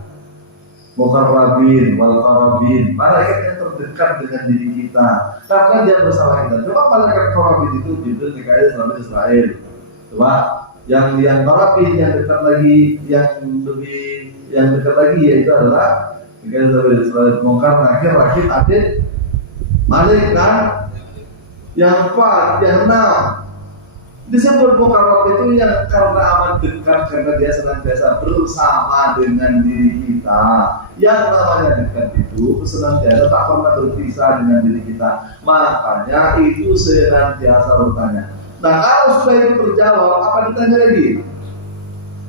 Mukarrabin, wal Qarabin, malaikat yang terdekat dengan diri kita, karena dia bersama kita. Coba malaikat Qarabin itu Jibril, Mikail, selama Israel. Coba yang Qarabin yang dekat lagi, yang dekat lagi yaitu adalah Mikail, selama Israel. Munkar Nakir, Rakib, Atid, Malik kan. Yang 4, yang 6 Disebut mukarrab itu yang karena amat dekat, karena dia senantiasa bersama dengan diri kita. Yang namanya dekat itu senantiasa tak pernah berpisah dengan diri kita. Makanya itu senantiasa bertanya. Nah kalau sudah itu terjawab, apa ditanya lagi?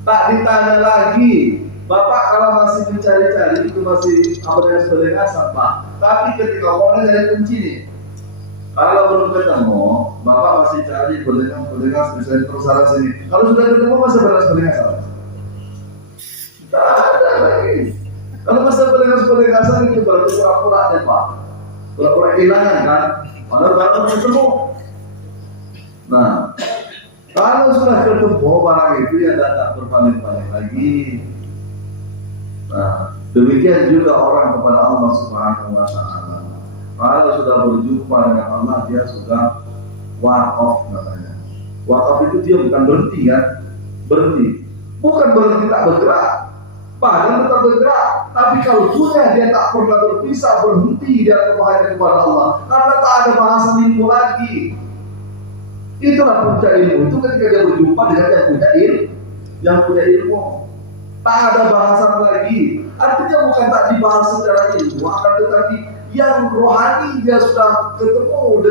Tak ditanya lagi. Bapak kalau masih mencari-cari itu masih sebagai asap Pak. Tapi ketika orang dari kunci nih, kalau belum ketemu, Bapak masih cari boleh-boleh misalnya terusan sini. Kalau sudah ketemu masih boleh asal. Tak ada lagi. Kalau masih boleh asal itu baru pura-pura deh Pak. Pura-pura kehilangan kan? Padahal baru ketemu. Nah, kalau sudah ketemu barang itu ya tak berpaling-paling lagi. Nah, demikian juga orang kepada Allah Subhanahu wa Ta'ala. Kalau sudah berjumpa dengan Allah, dia sudah waqaf namanya. Waqaf itu dia bukan berhenti kan? Berhenti. Bukan berhenti tak bergerak. Padahal tetap bergerak. Tapi kalau dunia dia tak pernah berpisah, berhenti dia hanya kepada Allah. Karena tak ada bahasan ilmu lagi. Itulah puncak ilmu. Itu ketika dia berjumpa dengan yang punya ilmu. Tak ada bahasan lagi. Artinya bukan tak dibahas secara ilmu, akan tetapi yang rohani dia sudah ketemu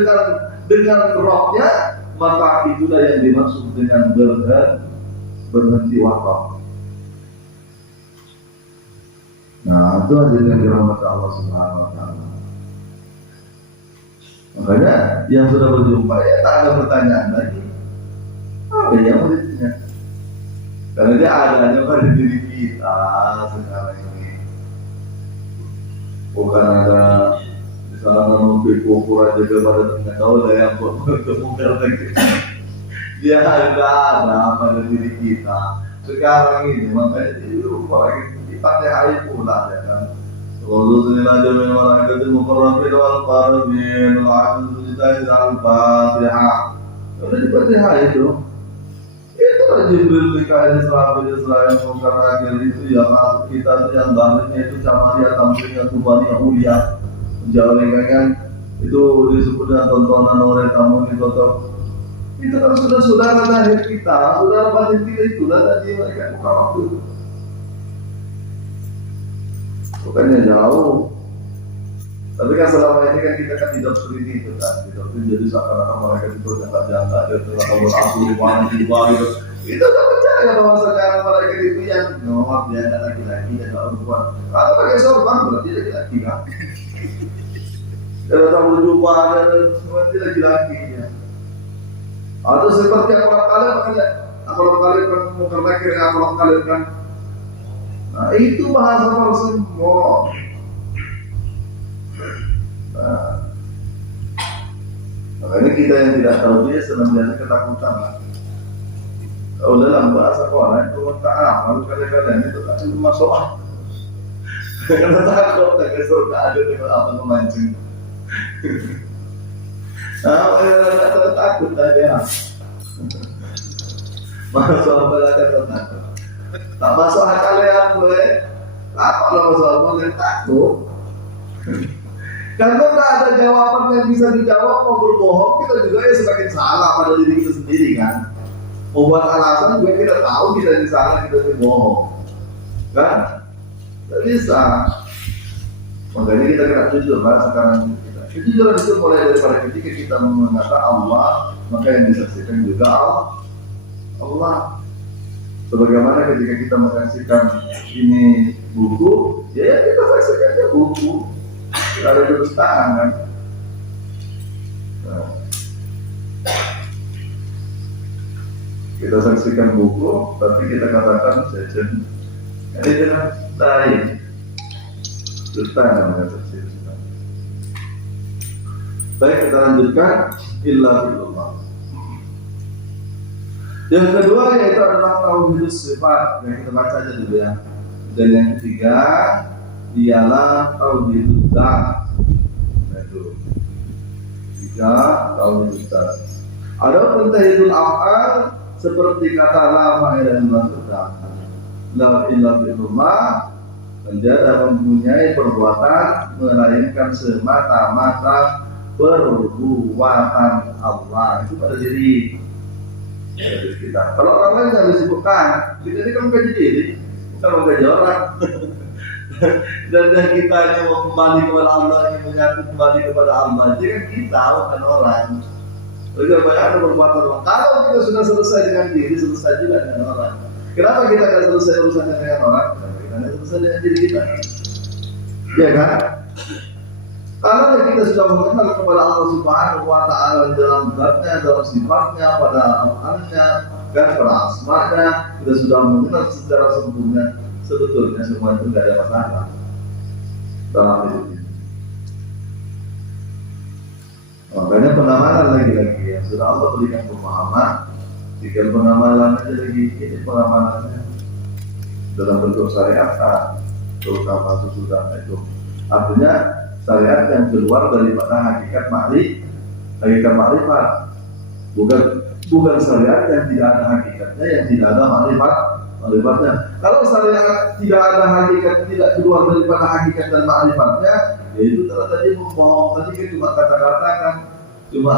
dengan rohnya, maka itulah yang dimaksud dengan berhenti wakaf. Nah, itu aja yang dirahmati Allah Subhanahu wa Ta'ala. Makanya yang sudah berjumpa ya tak ada pertanyaan lagi. Apa yang mau ditanya? Karena dia adanya pada diri kita sekarang ini. Bukan ada misalnya mungkin ukuran juga pada tengah tahu ada yang buat bertemu lagi. Dia ada pada diri kita sekarang ini. Makanya itu orang sifatnya air pula ya kan. Kalau senilai jamin malaikat itu mukarrabin wal qarabin al-'abdu al-Fatihah. Kalau di Fatihah itu Jibril, Mikail, Israel, Mungkar, Nakir itu yang masuk kita itu yang bahannya itu Camaria, Tamrinya, Tubani, yang Ulia menjalankan kan itu disebut dengan tontonan oleh tamu di Toto. Itu kan sudah lahir kita, sudah batin kita itulah tadi mereka buka waktu itu. Bukannya jauh. Tapi kan selama ini kan kita kan hidup seperti itu kan, hidup itu jadi seakan-akan mereka itu jangka-jangka dia telah berlaku di mana tiba gitu. Kita tak percaya bahwa sekarang mereka itu yang dia ada laki-laki dan perempuan. Kalau pakai sorban berarti laki-laki kan. Dia datang berjumpa dan berarti laki-laki ya. Atau seperti akhlak kalian makanya akhlak kalian kan karena kira akhlak kalian kan. Nah itu bahasa semua. Nah, makanya kita yang tidak tahu dia senantiasa ketakutan lah. Kalau dalam bahasa Quran itu ta'am, kadang-kadang itu kan masuk karena takut tak surga ada dengan apa memancing. Nah, orang takut tadi ya. Masuk apa lagi takut? Tak masuk kalian boleh. Apa kalau masuk boleh takut? Karena tidak ada jawaban yang bisa dijawab, mau berbohong kita juga ya semakin salah pada diri kita sendiri kan. Mau buat alasan juga kita tahu kita di salah, kita berbohong kan? Tidak bisa. Makanya kita kena jujur lah sekarang kita. Kejujuran itu mulai daripada ketika kita mengatakan Allah, maka yang disaksikan juga Allah. Sebagaimana ketika kita menyaksikan ini buku, ya kita saksikannya buku. Tidak ada kedustaan kan. Nah, kita saksikan buku, tapi kita katakan sejen. Ini jangan lain. Dusta namanya saksi. Baik, kita lanjutkan. Illa billah. Yang kedua yaitu adalah tauhidus sifat yang kita baca aja dulu ya. Dan yang ketiga ialah tauhidud dzat. Itu. Tiga tauhidud dzat. Adapun tauhidul af'al seperti kata la ilaha illallah, la ilaha illallah, menjadi mempunyai perbuatan melainkan semata-mata perbuatan Allah itu pada diri. diri kita. Kalau orang lain yang disibukkan, kita ini kan menggaji diri, bukan menggaji orang. Dan yang kita ini mau kembali kepada Allah, ini menyatu kembali kepada Allah, jadi kan kita bukan orang. Jadi banyak ada perbuatan orang. Kalau kita sudah selesai dengan diri, selesai juga dengan orang. Kenapa kita tidak selesai urusannya dengan orang? Karena kita tidak selesai dengan diri kita. Ya kan? Karena kita sudah mengenal kepada Allah Subhanahu wa Ta'ala dalam zatnya, dalam sifatnya, pada afalnya, dan pada asmanya, kita sudah mengenal secara sempurna. Sebetulnya semua itu tidak ada masalah dalam hidup ini. Makanya penamalan lagi-lagi yang sudah Allah berikan pemahaman, tinggal penamalan aja lagi. Ini penamalannya dalam bentuk syariat, terutama sesudah itu. Artinya syariat yang keluar daripada hakikat makrifat, bukan syariat yang tidak ada hakikatnya, yang tidak ada makrifatnya. Kalau syariat tidak ada hakikat, tidak keluar daripada hakikat dan makrifatnya, yaitu tadi membohong, tadi kan cuma kata-kata kan, cuma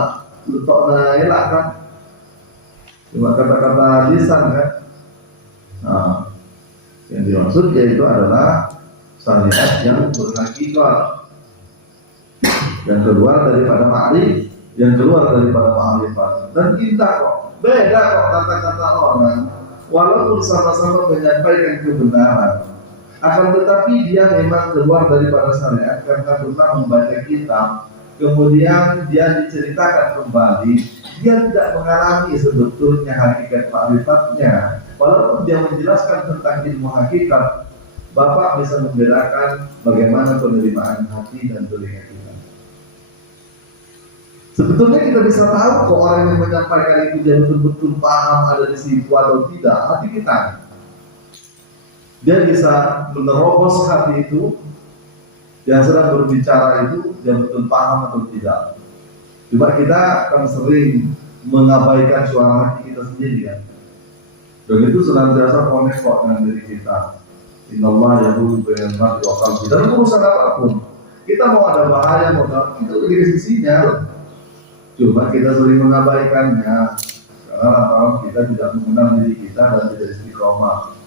letoknya elak kan, cuma kata-kata lisan kan. Nah, yang dimaksud yaitu adalah syariat yang berhakikat, yang keluar daripada makrif, yang keluar daripada makrifat. Dan kita kok beda kok kata-kata orang, walaupun sama-sama menyampaikan kebenaran, akan tetapi dia memang keluar daripada syariat karena pernah membaca kitab, kemudian dia diceritakan kembali, dia tidak mengalami sebetulnya hakikat makrifatnya. Walaupun dia menjelaskan tentang ilmu hakikat, Bapak bisa membedakan bagaimana penerimaan hati dan telinga kita. Sebetulnya kita bisa tahu kok orang yang menyampaikan itu dia betul-betul paham ada di situ atau tidak, hati kita. Dia bisa menerobos hati itu, yang sedang berbicara itu dia betul paham atau tidak. Cuma kita akan sering mengabaikan suara hati kita sendiri kan. Dan itu senantiasa connect dengan diri kita. Innallaha yahulu bainal mar'i wa qalbi. Dalam urusan apapun, kita mau ada bahaya, mau kita udah dikasih sinyal. Cuma kita sering mengabaikannya karena lantaran kita tidak mengenal diri kita dan tidak istiqomah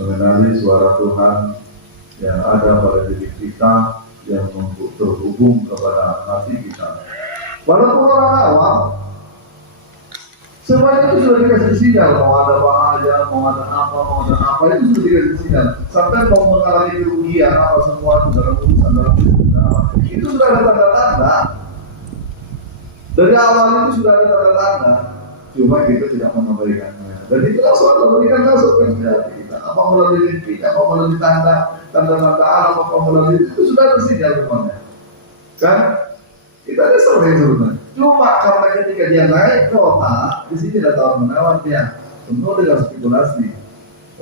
mengenali suara Tuhan yang ada pada diri kita, yang terhubung kepada hati kita. Walaupun orang awam, semuanya itu sudah dikasih sinyal, mau ada bahaya, mau ada apa itu sudah dikasih sinyal. Sampai mau mengalami kerugian apa semua itu dalam urusan itu sudah ada tanda-tanda. Dari awal itu sudah ada tanda-tanda, cuma kita tidak mengabaikannya. Dan itu langsung Allah berikan masuk ke hati kita. Apa melalui mimpi, apa melalui tanda-tanda alam, apa melalui itu sudah ada sinyal semuanya. Kan? Kita ada sering sebenarnya. Cuma karena ketika dia naik ke otak, di sini ada tawar menawar dia, penuh dengan spekulasi.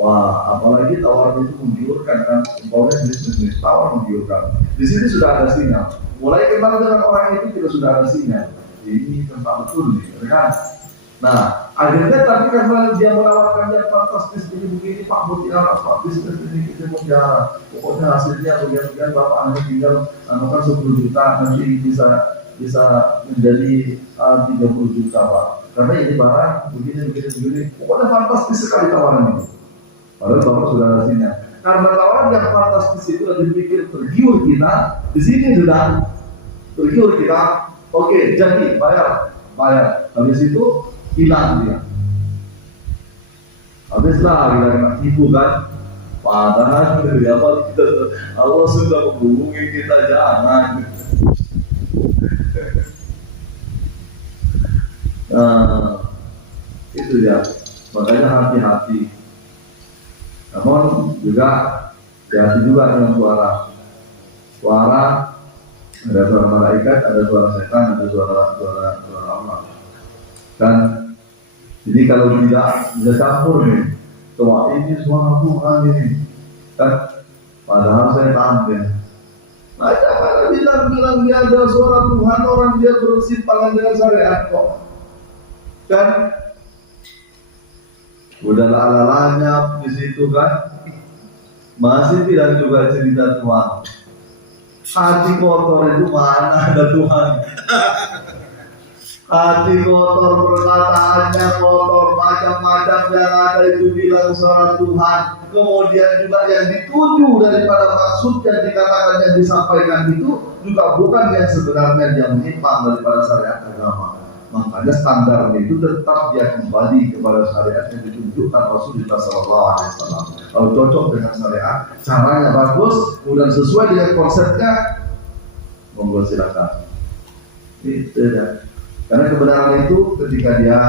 Wah, apalagi tawaran itu menggiurkan kan, umpamanya bisnis tawar menggiurkan. Di sini sudah ada sinyal. Mulai kenal dengan orang itu kita sudah ada sinyal. Ini tempat betul nih, kan? Nah, akhirnya tapi karena dia menawarkan yang fantastis begini Pak Mutiara, Pak bisnis ini kita Mutiara, pokoknya hasilnya bagian Bapak hanya tinggal anukan 10 juta nanti bisa menjadi 30 juta Pak. Karena ini barang begini, pokoknya fantastis sekali tawaran ini. Padahal Bapak sudah ada sinyal. Karena tawaran yang fantastis itu dipikir tergiur kita, di sini sudah tergiur kita. Oke, jadi bayar. Habis itu hilang dia. Habislah kita kena tipu kan. Padahal dari awal Allah sudah menghubungi kita, jangan. Itu ya. Makanya hati-hati. Namun juga hati-hati juga dengan suara. Ada suara malaikat, ada suara setan, ada suara Allah. Dan ini kalau tidak bisa campur nih, wah ini suara Tuhan ini, kan? Padahal saya tampil. Macam mana bilang dia ada suara Tuhan, orang dia bersimpangan dengan syariat kok, kan? Udah lalanya di situ kan, masih tidak juga cerita Tuhan. Hati kotor itu mana ada Tuhan? hati kotor, perkataannya kotor, macam-macam yang ada itu bilang suara Tuhan. Kemudian juga yang dituju daripada maksud yang dikatakan yang disampaikan itu juga bukan yang sebenarnya yang menyimpang daripada syariat agama. Makanya standar itu tetap dia kembali kepada syariat yang ditunjukkan Rasulullah SAW. Kalau cocok dengan syariat, caranya bagus, kemudian sesuai dengan konsepnya, monggo silakan. Itu ya. Karena kebenaran itu ketika dia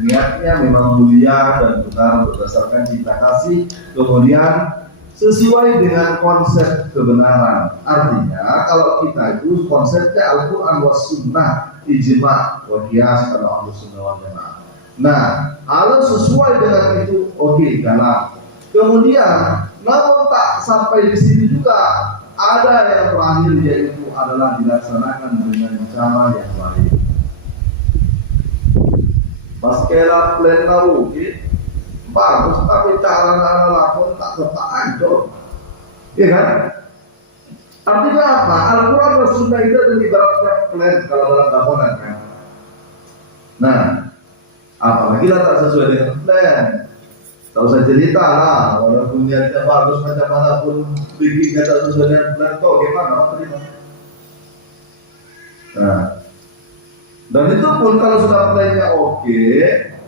niatnya memang mulia dan benar berdasarkan cinta kasih, kemudian sesuai dengan konsep kebenaran. Artinya kalau kita itu konsepnya Al-Quran was Sunnah, ijma wa qiyas kalau Ahlus Sunnah wal Jamaah. Nah, kalau sesuai dengan itu oke, jalan. Kemudian namun tak sampai di sini juga ada yang terakhir, yaitu adalah dilaksanakan dengan cara yang baik. Maskela plan tahu, bagus, tapi cara nana lakon tak serta ancur, ya kan? Artinya apa? Al-Quran dan Sunnah itu ibaratnya plan kalau dalam bangunan kan. Nah, apalagi lah tak sesuai dengan plan. Tak usah cerita lah, walaupun niatnya bagus macam mana pun bikinnya tak sesuai dengan plan, kok gimana? Nah, dan itu pun kalau sudah plannya oke,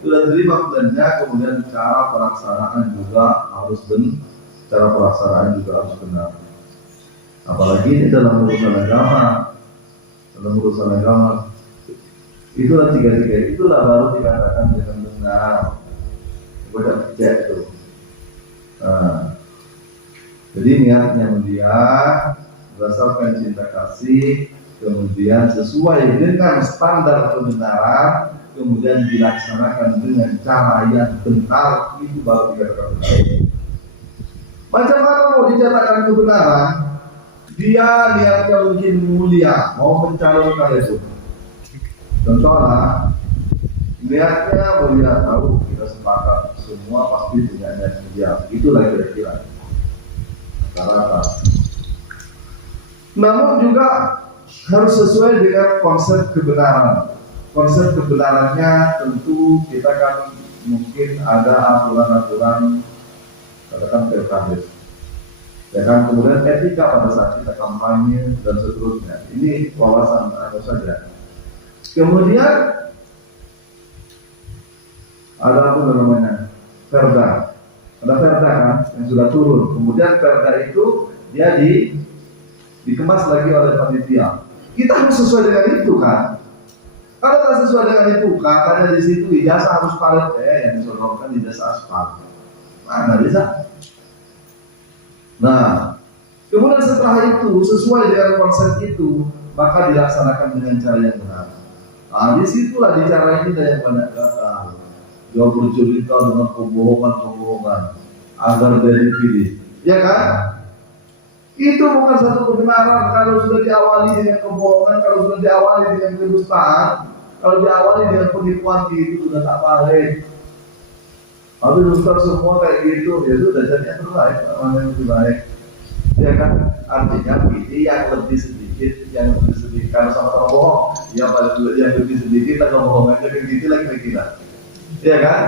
sudah terima plannya, kemudian cara pelaksanaan juga harus benar. Apalagi ini dalam urusan agama, itulah tiga-tiga itulah baru dikatakan dengan benar. Bukan cek itu. Nah, jadi niatnya mulia, berdasarkan cinta kasih, kemudian sesuai dengan standar kebenaran, kemudian dilaksanakan dengan cara yang benar, itu baru dikatakan benar. Macam mana mau dinyatakan kebenaran? Dia niatnya mungkin mulia, mau mencalonkan itu. Contohnya, niatnya mulia, tahu kita sepakat semua pasti punya niat mulia. Itulah kira-kira rata-rata. Namun juga harus sesuai dengan konsep kebenaran. Konsep kebenarannya tentu kita kan mungkin ada aturan-aturan, katakan pilkades, ya kan, kemudian etika pada saat kita kampanye dan seterusnya. Ini wawasan apa saja. Kemudian ada apa namanya, perda. Ada perda kan yang sudah turun. Kemudian perda itu dia dikemas lagi oleh panitia. Kita harus sesuai dengan itu kan. Kalau tak sesuai dengan itu, katanya di situ ijazah harus palet, yang disodorkan ijazah aspal. Mana bisa? Nah, kemudian setelah itu sesuai dengan konsep itu, maka dilaksanakan dengan cara yang benar. Nah, disitulah di cara ini yang banyak gagal. Dia bercerita dengan kebohongan agar dari pilih, ya kan? Itu bukan satu kebenaran kalau sudah diawali dengan kebohongan, kalau sudah diawali dengan kedustaan, kalau diawali dengan penipuan gitu sudah tak baik. Habis Ustaz semua kayak gitu, ya sudah jadinya terbaik, mana yang lebih baik, ya kan? Artinya pilih yang lebih sedikit, kalau sama-sama bohong, yang lebih sedikit atau bohongannya begitu lah kira-kira, ya kan?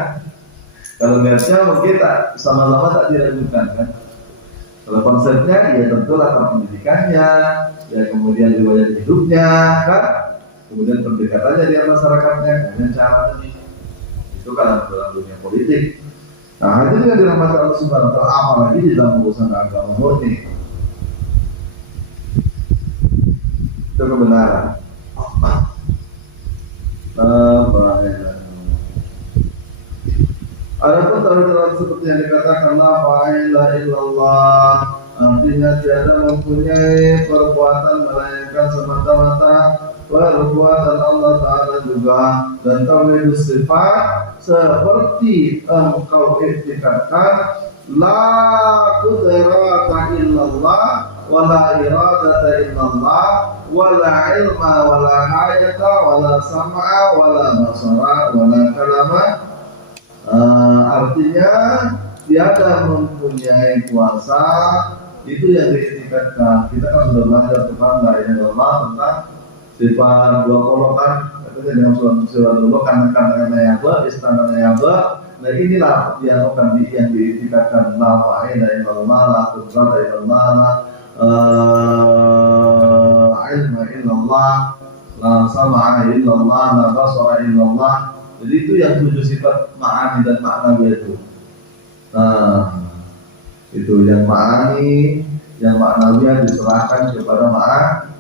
Kalau niatnya mungkin tak sama-sama tak diragukan kan? Kalau konsepnya ya tentu latar pendidikannya, ya kemudian riwayat hidupnya, kan? Kemudian pendekatannya di masyarakatnya, kemudian caranya itu kan dalam dunia politik. Nah, itu juga dirahmati Allah Subhanahu wa Ta'ala, apalagi di dalam urusan agama murni. Itu kebenaran. Adapun terhadap seperti yang dikatakan la ilaha illallah, artinya tiada mempunyai perbuatan melainkan semata-mata perbuatan Allah Ta'ala juga, dan tauhid sifat seperti engkau iktikadkan la qudrata illallah wa la iradata illallah wa la ilma wa la hayata wa la sam'a wa la basara wa la kalama. Artinya tiada mempunyai kuasa, itu yang diiktikadkan. Kita kan sudah belajar tentang la ilaha illallah, tentang sifat dua kolokan, dengan surah dulu karena yang istana yang nah inilah yang akan yang dikatakan la ilaha illallah, la qudrata illallah, ilma illallah, la sam'a illallah, la basara illallah. Jadi itu yang 7 sifat ma'ani dan maknawi itu. Nah, itu yang ma'ani, yang maknawi diserahkan kepada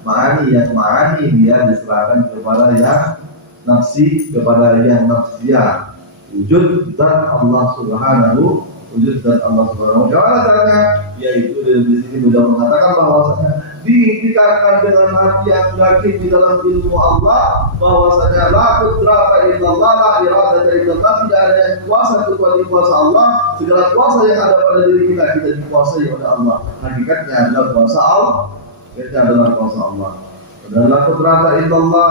ma'ani, yang ma'ani dia diserahkan kepada yang nafsi, kepada yang nafsiyah. Wujud dan Allah Subhanahu, wujud dan Allah Subhanahu. Bagaimana caranya? Yaitu di sini sudah mengatakan bahwasanya dikatakan dengan hati yang yakin di dalam ilmu Allah bahwasanya la qudrata illallah, la iradata illallah, tidak ada yang kuasa kecuali kuasa Allah. Segala kuasa yang ada pada diri kita dikuasai oleh Allah. Hakikatnya adalah kuasa Allah. Itu adalah kuasa Allah. Dan la qudrata illallah,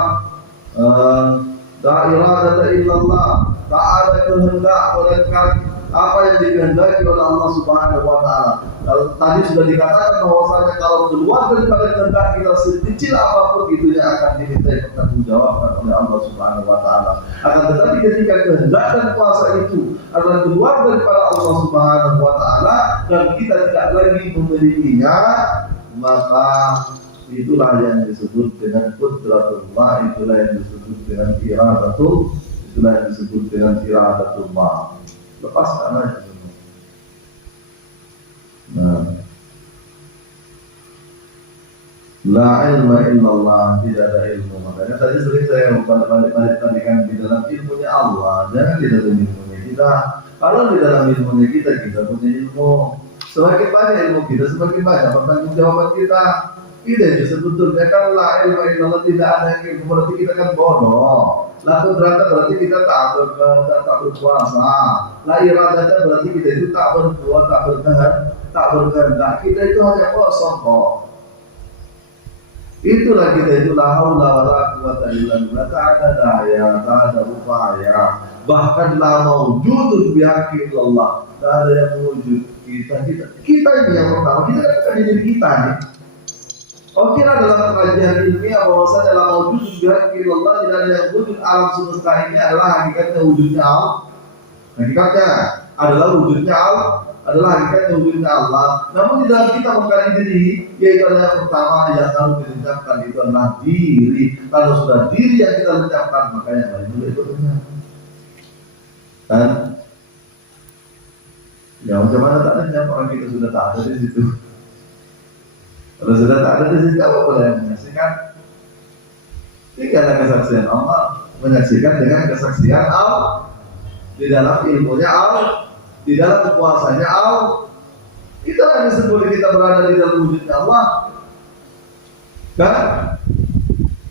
la iradata illallah, tak ada kehendak melainkan apa yang dikehendaki oleh Allah Subhanahu wa taala. Kalau tadi sudah dikatakan bahwasanya kalau keluar daripada kehendak kita sekecil apapun itu yang akan diminta pertanggungjawabkan oleh Allah Subhanahu wa taala. Akan tetapi ketika kehendak dan kuasa itu adalah keluar daripada Allah Subhanahu wa taala dan kita tidak lagi memilikinya, maka itulah yang disebut dengan qudratullah, itulah yang disebut dengan iradatul, itulah yang disebut dengan iradatullah. Lepaskan aja semua. Nah, la ilma illallah, tidak ada ilmu. Makanya tadi sering saya balik tadikan di dalam ilmunya Allah, jangan di dalam ilmunya kita. Kalau di dalam ilmunya kita punya ilmu. Semakin banyak ilmu kita, semakin banyak pertanggungjawaban kita. Tidak, sebetulnya kan la ilma illallah, tidak ada yang ilmu, berarti kita kan bodoh. La qudrata berarti kita tak berkuasa. La iradata berarti kita itu tak berbuat, tak berkehendak. Kita itu hanya kosong kok. Itulah kita itu la haula wala quwata illa billah, tak ada daya, tak ada upaya. Bahkan la maujudun bihaqqi illallah, tak ada yang mewujud kita ini yang pertama, kita kan bukan diri kita nih. Oh, kira dalam kajian ilmiah bahwasanya dalam wujud juga Allah tidak ada yang wujud alam semesta ini adalah hakikatnya wujudnya Allah. Hakikatnya adalah wujudnya Allah, adalah hakikatnya wujudnya Allah. Namun di dalam kita mengkaji diri, yaitu adalah yang pertama yang harus diucapkan itu adalah diri. Kalau sudah diri yang kita ucapkan, maka yang lain juga ikutnya. Dan ya macam mana tak ada orang kita sudah tak ada di situ. Kalau sudah tak ada di situ, apa boleh yang menyaksikan? Tinggallah kesaksian Allah, menyaksikan dengan kesaksian Allah di dalam ilmunya Allah, di dalam kekuasaannya Allah. Itu yang disebut kita berada di dalam wujudnya Allah. Kan?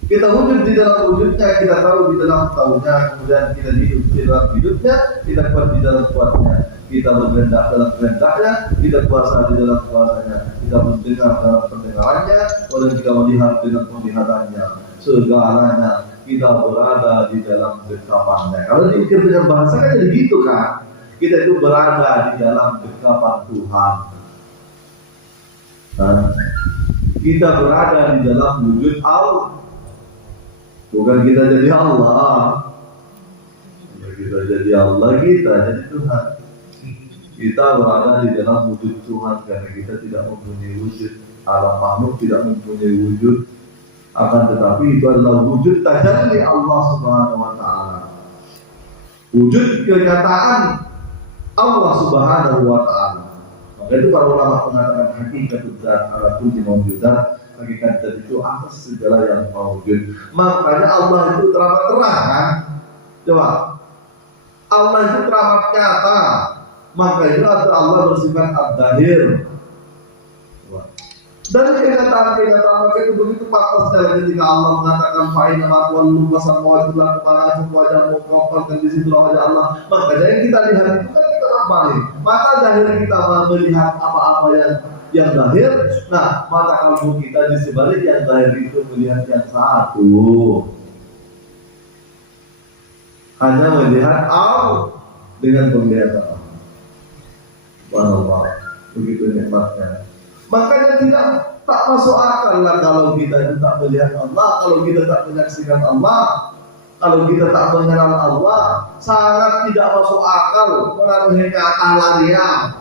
Kita wujud di dalam wujudnya, kita tahu di dalam tahunya, kemudian kita hidup di dalam hidupnya, kita kuat di dalam kuatnya, kita berkehendak dalam kehendaknya, kita puasa di dalam puasanya, kita mendengar dalam pendengarannya, kemudian kita melihat dengan penglihatannya, segalanya kita berada di dalam genggamannya. Kalau diukir dengan bahasa kan jadi gitu kan, kita itu berada di dalam genggaman Tuhan. Dan kita berada di dalam wujud Allah. Bukan kita jadi Allah. Kita jadi Allah, kita jadi Tuhan. Kita berada di dalam wujud Tuhan karena kita tidak mempunyai wujud. Alam makhluk tidak mempunyai wujud. Akan tetapi itu adalah wujud tajalli Allah Subhanahu wa taala. Wujud kenyataan Allah Subhanahu wa taala. Maka itu para ulama mengatakan hakikat zat ala kulli mawjudat. Hakikat zat itu atas segala yang mawjud. Makanya Allah itu teramat terang kan? Coba. Allah itu teramat nyata. Maka itu Allah bersifat ad-dahir. Dan kenyataan maka itu begitu pantasnya ketika Allah mengatakan fa'ina ma'wallu wasamawatullah kepala wajahmu dan di situ wajah Allah. Makanya yang kita lihat itu kan kita kembali. Mata dahir kita melihat apa-apa yang zahir. Nah, mata kalbu kita di sebalik yang zahir itu melihat yang satu. Hanya melihat Allah dengan penglihatan. Subhanallah, begitu nikmatnya. Makanya tak masuk akal lah kalau kita itu tak melihat Allah, kalau kita tak menyaksikan Allah. Kalau kita tak mengenal Allah, sangat tidak masuk akal melalui kata larian.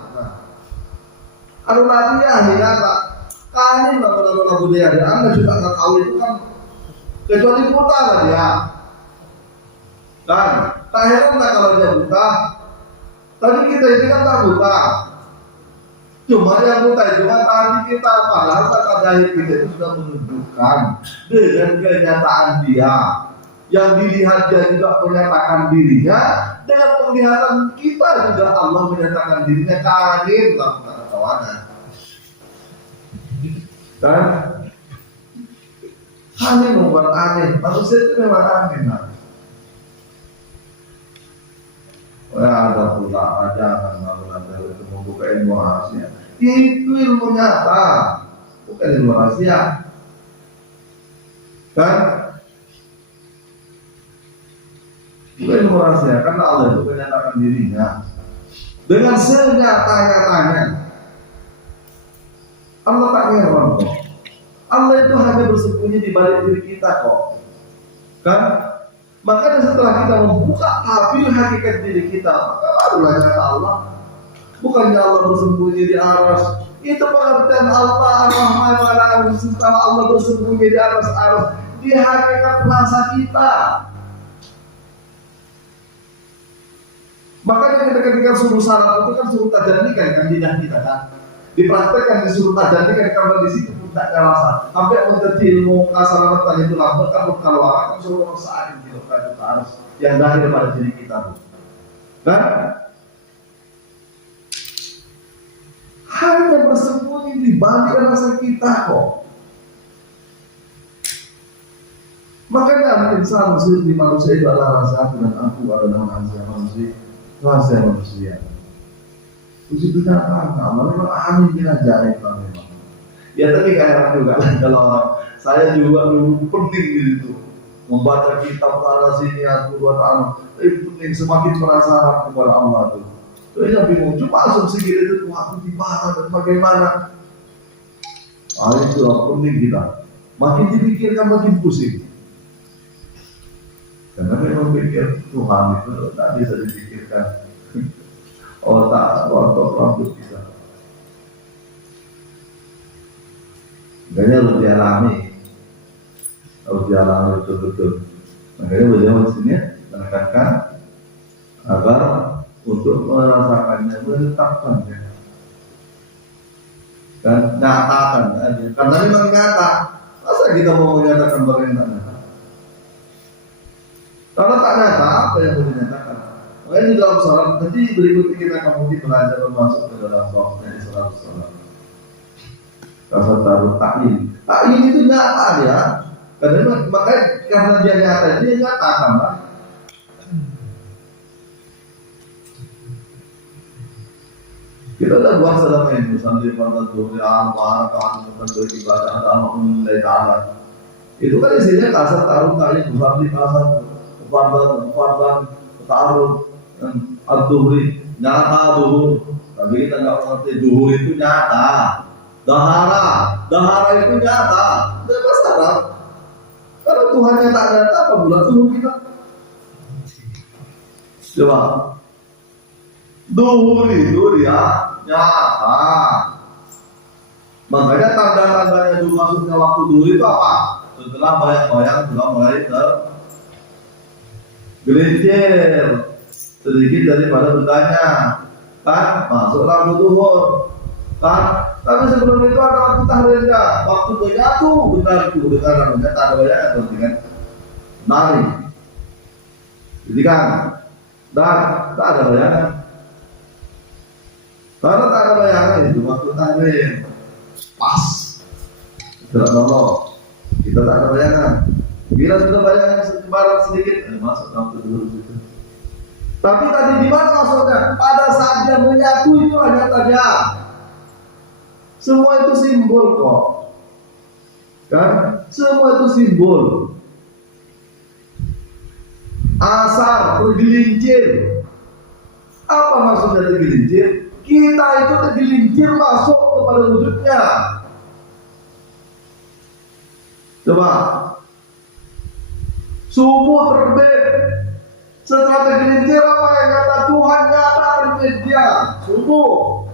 Kalau larian ya tak kanin lagu budaya dia, Anda juga tak tahu itu kan kecuali buta lah dia. Dan tak heran tak kalau dia buta. Tadi kita ini kan tak buta. Cuma yang buta itu kan tadi kita, padahal kata zahir kita itu sudah menunjukkan dengan kenyataan dia. Yang dilihat dia juga menyatakan dirinya, dengan penglihatan kita juga Allah menyatakan dirinya kadir dalam kawan-kawanan. Dan aneh membuat aneh, manusia itu memang aneh. Ada pula ajaran lalu itu membuka ilmu rahasia. Itu ilmu nyata, bukan ilmu rahasia. Kan? Bukan ilmu rahasia, karena Allah itu menyatakan dirinya dengan senyata-nyatanya. Allah tak heran kok. Allah itu hanya bersembunyi di balik diri kita kok. Kan? Makanya setelah kita membuka tabir hakikat diri kita, maka barulah nyata Allah. Bukannya Allah bersembunyi di aras. Itu pengertian Allah Ar-Rahman Ar-Rahim. Setelah Allah bersembunyi di aras, di hakikat rasa kita. Makanya ketika suruh salat itu kan suruh tajamkan kan lidah kita kan. Dipraktekkan disuruh tajamkan karena di situ pun tak ada rasa. Sampai mengerti ilmu kasar itu lambat kan berkeluar kan suruh rasain di lokal itu harus yang lahir pada diri kita. Kan? Hanya bersembunyi di balik rasa kita kok. Makanya insan muslim di manusia itu adalah rasa aku dan aku adalah manusia. Rasa manusia. Itu nyata, memang aneh kita jahit memang. Ya tapi kayak juga kalau orang saya juga dulu penting gitu membaca kitab sana sini aku buat anak. Penting semakin penasaran kepada Allah tuh. Saya bingung, cuma langsung segitu itu aku di mana dan bagaimana. Itu penting kita. Makin dipikirkan makin pusing. Karena memang pikir Tuhan itu tak bisa dipikirkan. Otak, rambut kita. Makanya harus dialami betul-betul. Makanya beliau di sini menekankan agar untuk merasakannya, menetapkannya dan nyatakan aja. Karena memang nyata. Masa kita mau menyatakan bagaimana? Kalau tak nyata, apa yang mau dinyatakan? Makanya di dalam salat nanti berikutnya kita akan mungkin belajar masuk ke dalam bab dari salat. Rasa taruh taklid. Taklid itu nyata dia. Karena dia nyata, dia nyatakan lah. Kita sudah buat selama ini sambil pada tuh amal kan untuk ibadah sama menilai taala. Itu kan isinya kasar taruh taklid bukan di kasar fardan taruh ad-duhri nyata duhur. Tapi kita nggak mengerti duhur itu nyata. Dahara itu nyata. Tidak masalah. Kalau Tuhannya tak nyata, apa pula duhur kita? Coba. Duhur itu dia nyata. Makanya tanda-tandanya dulu masuknya waktu duhur itu apa? Setelah bayang-bayang sudah mulai tergelincir sedikit daripada bertanya, kan masuklah waktu duhur, kan? Tapi sebelum itu ada waktu tahrirnya, waktu berjatuh bentar itu dengan namanya tak ada bayangan berarti kan nari, jadi kan, dan tak ada bayangan. Karena tak ada bayangan itu waktu tahrir pas, tidak nolok, kita tak ada bayangan. Bila sudah bayangan sebaran sedikit, masuk waktu duhur itu. Tapi tadi di mana maksudnya? Pada saat dia menyatu itu hanya saja. Semua itu simbol kok. Kan? Semua itu simbol. Asar, tergelincir. Apa maksudnya tergelincir? Kita itu tergelincir masuk kepada wujudnya. Coba. Subuh terbit. Setelah tergelincir apa yang kata Tuhan nyata terbitnya subuh.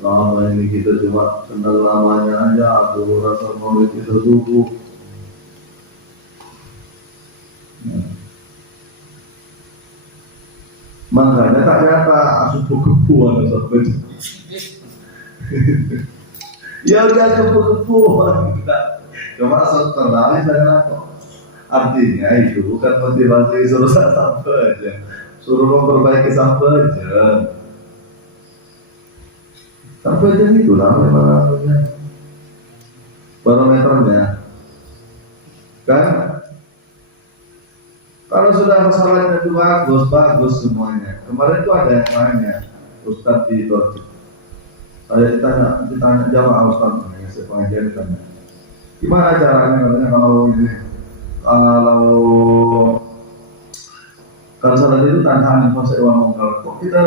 Lama ini kita cuma kenal lamanya aja, aku rasa mau kita subuh. Makanya tak kata subuh kepuan sampai. Ya udah subuh kepuan kita. Cuma setelah saya kok. Artinya itu bukan motivasi suruh sampai aja, suruh memperbaiki sampai aja. Sampai aja itulah memang barometernya. Kan? Kalau sudah masalahnya itu bagus semuanya. Kemarin itu ada yang tanya, Ustadz di Torjik. Saya ditanya jawab Ustadz, saya pengajian ditanya. Gimana caranya katanya kalau salah itu tantangan pasal uang mungkar. Kok kita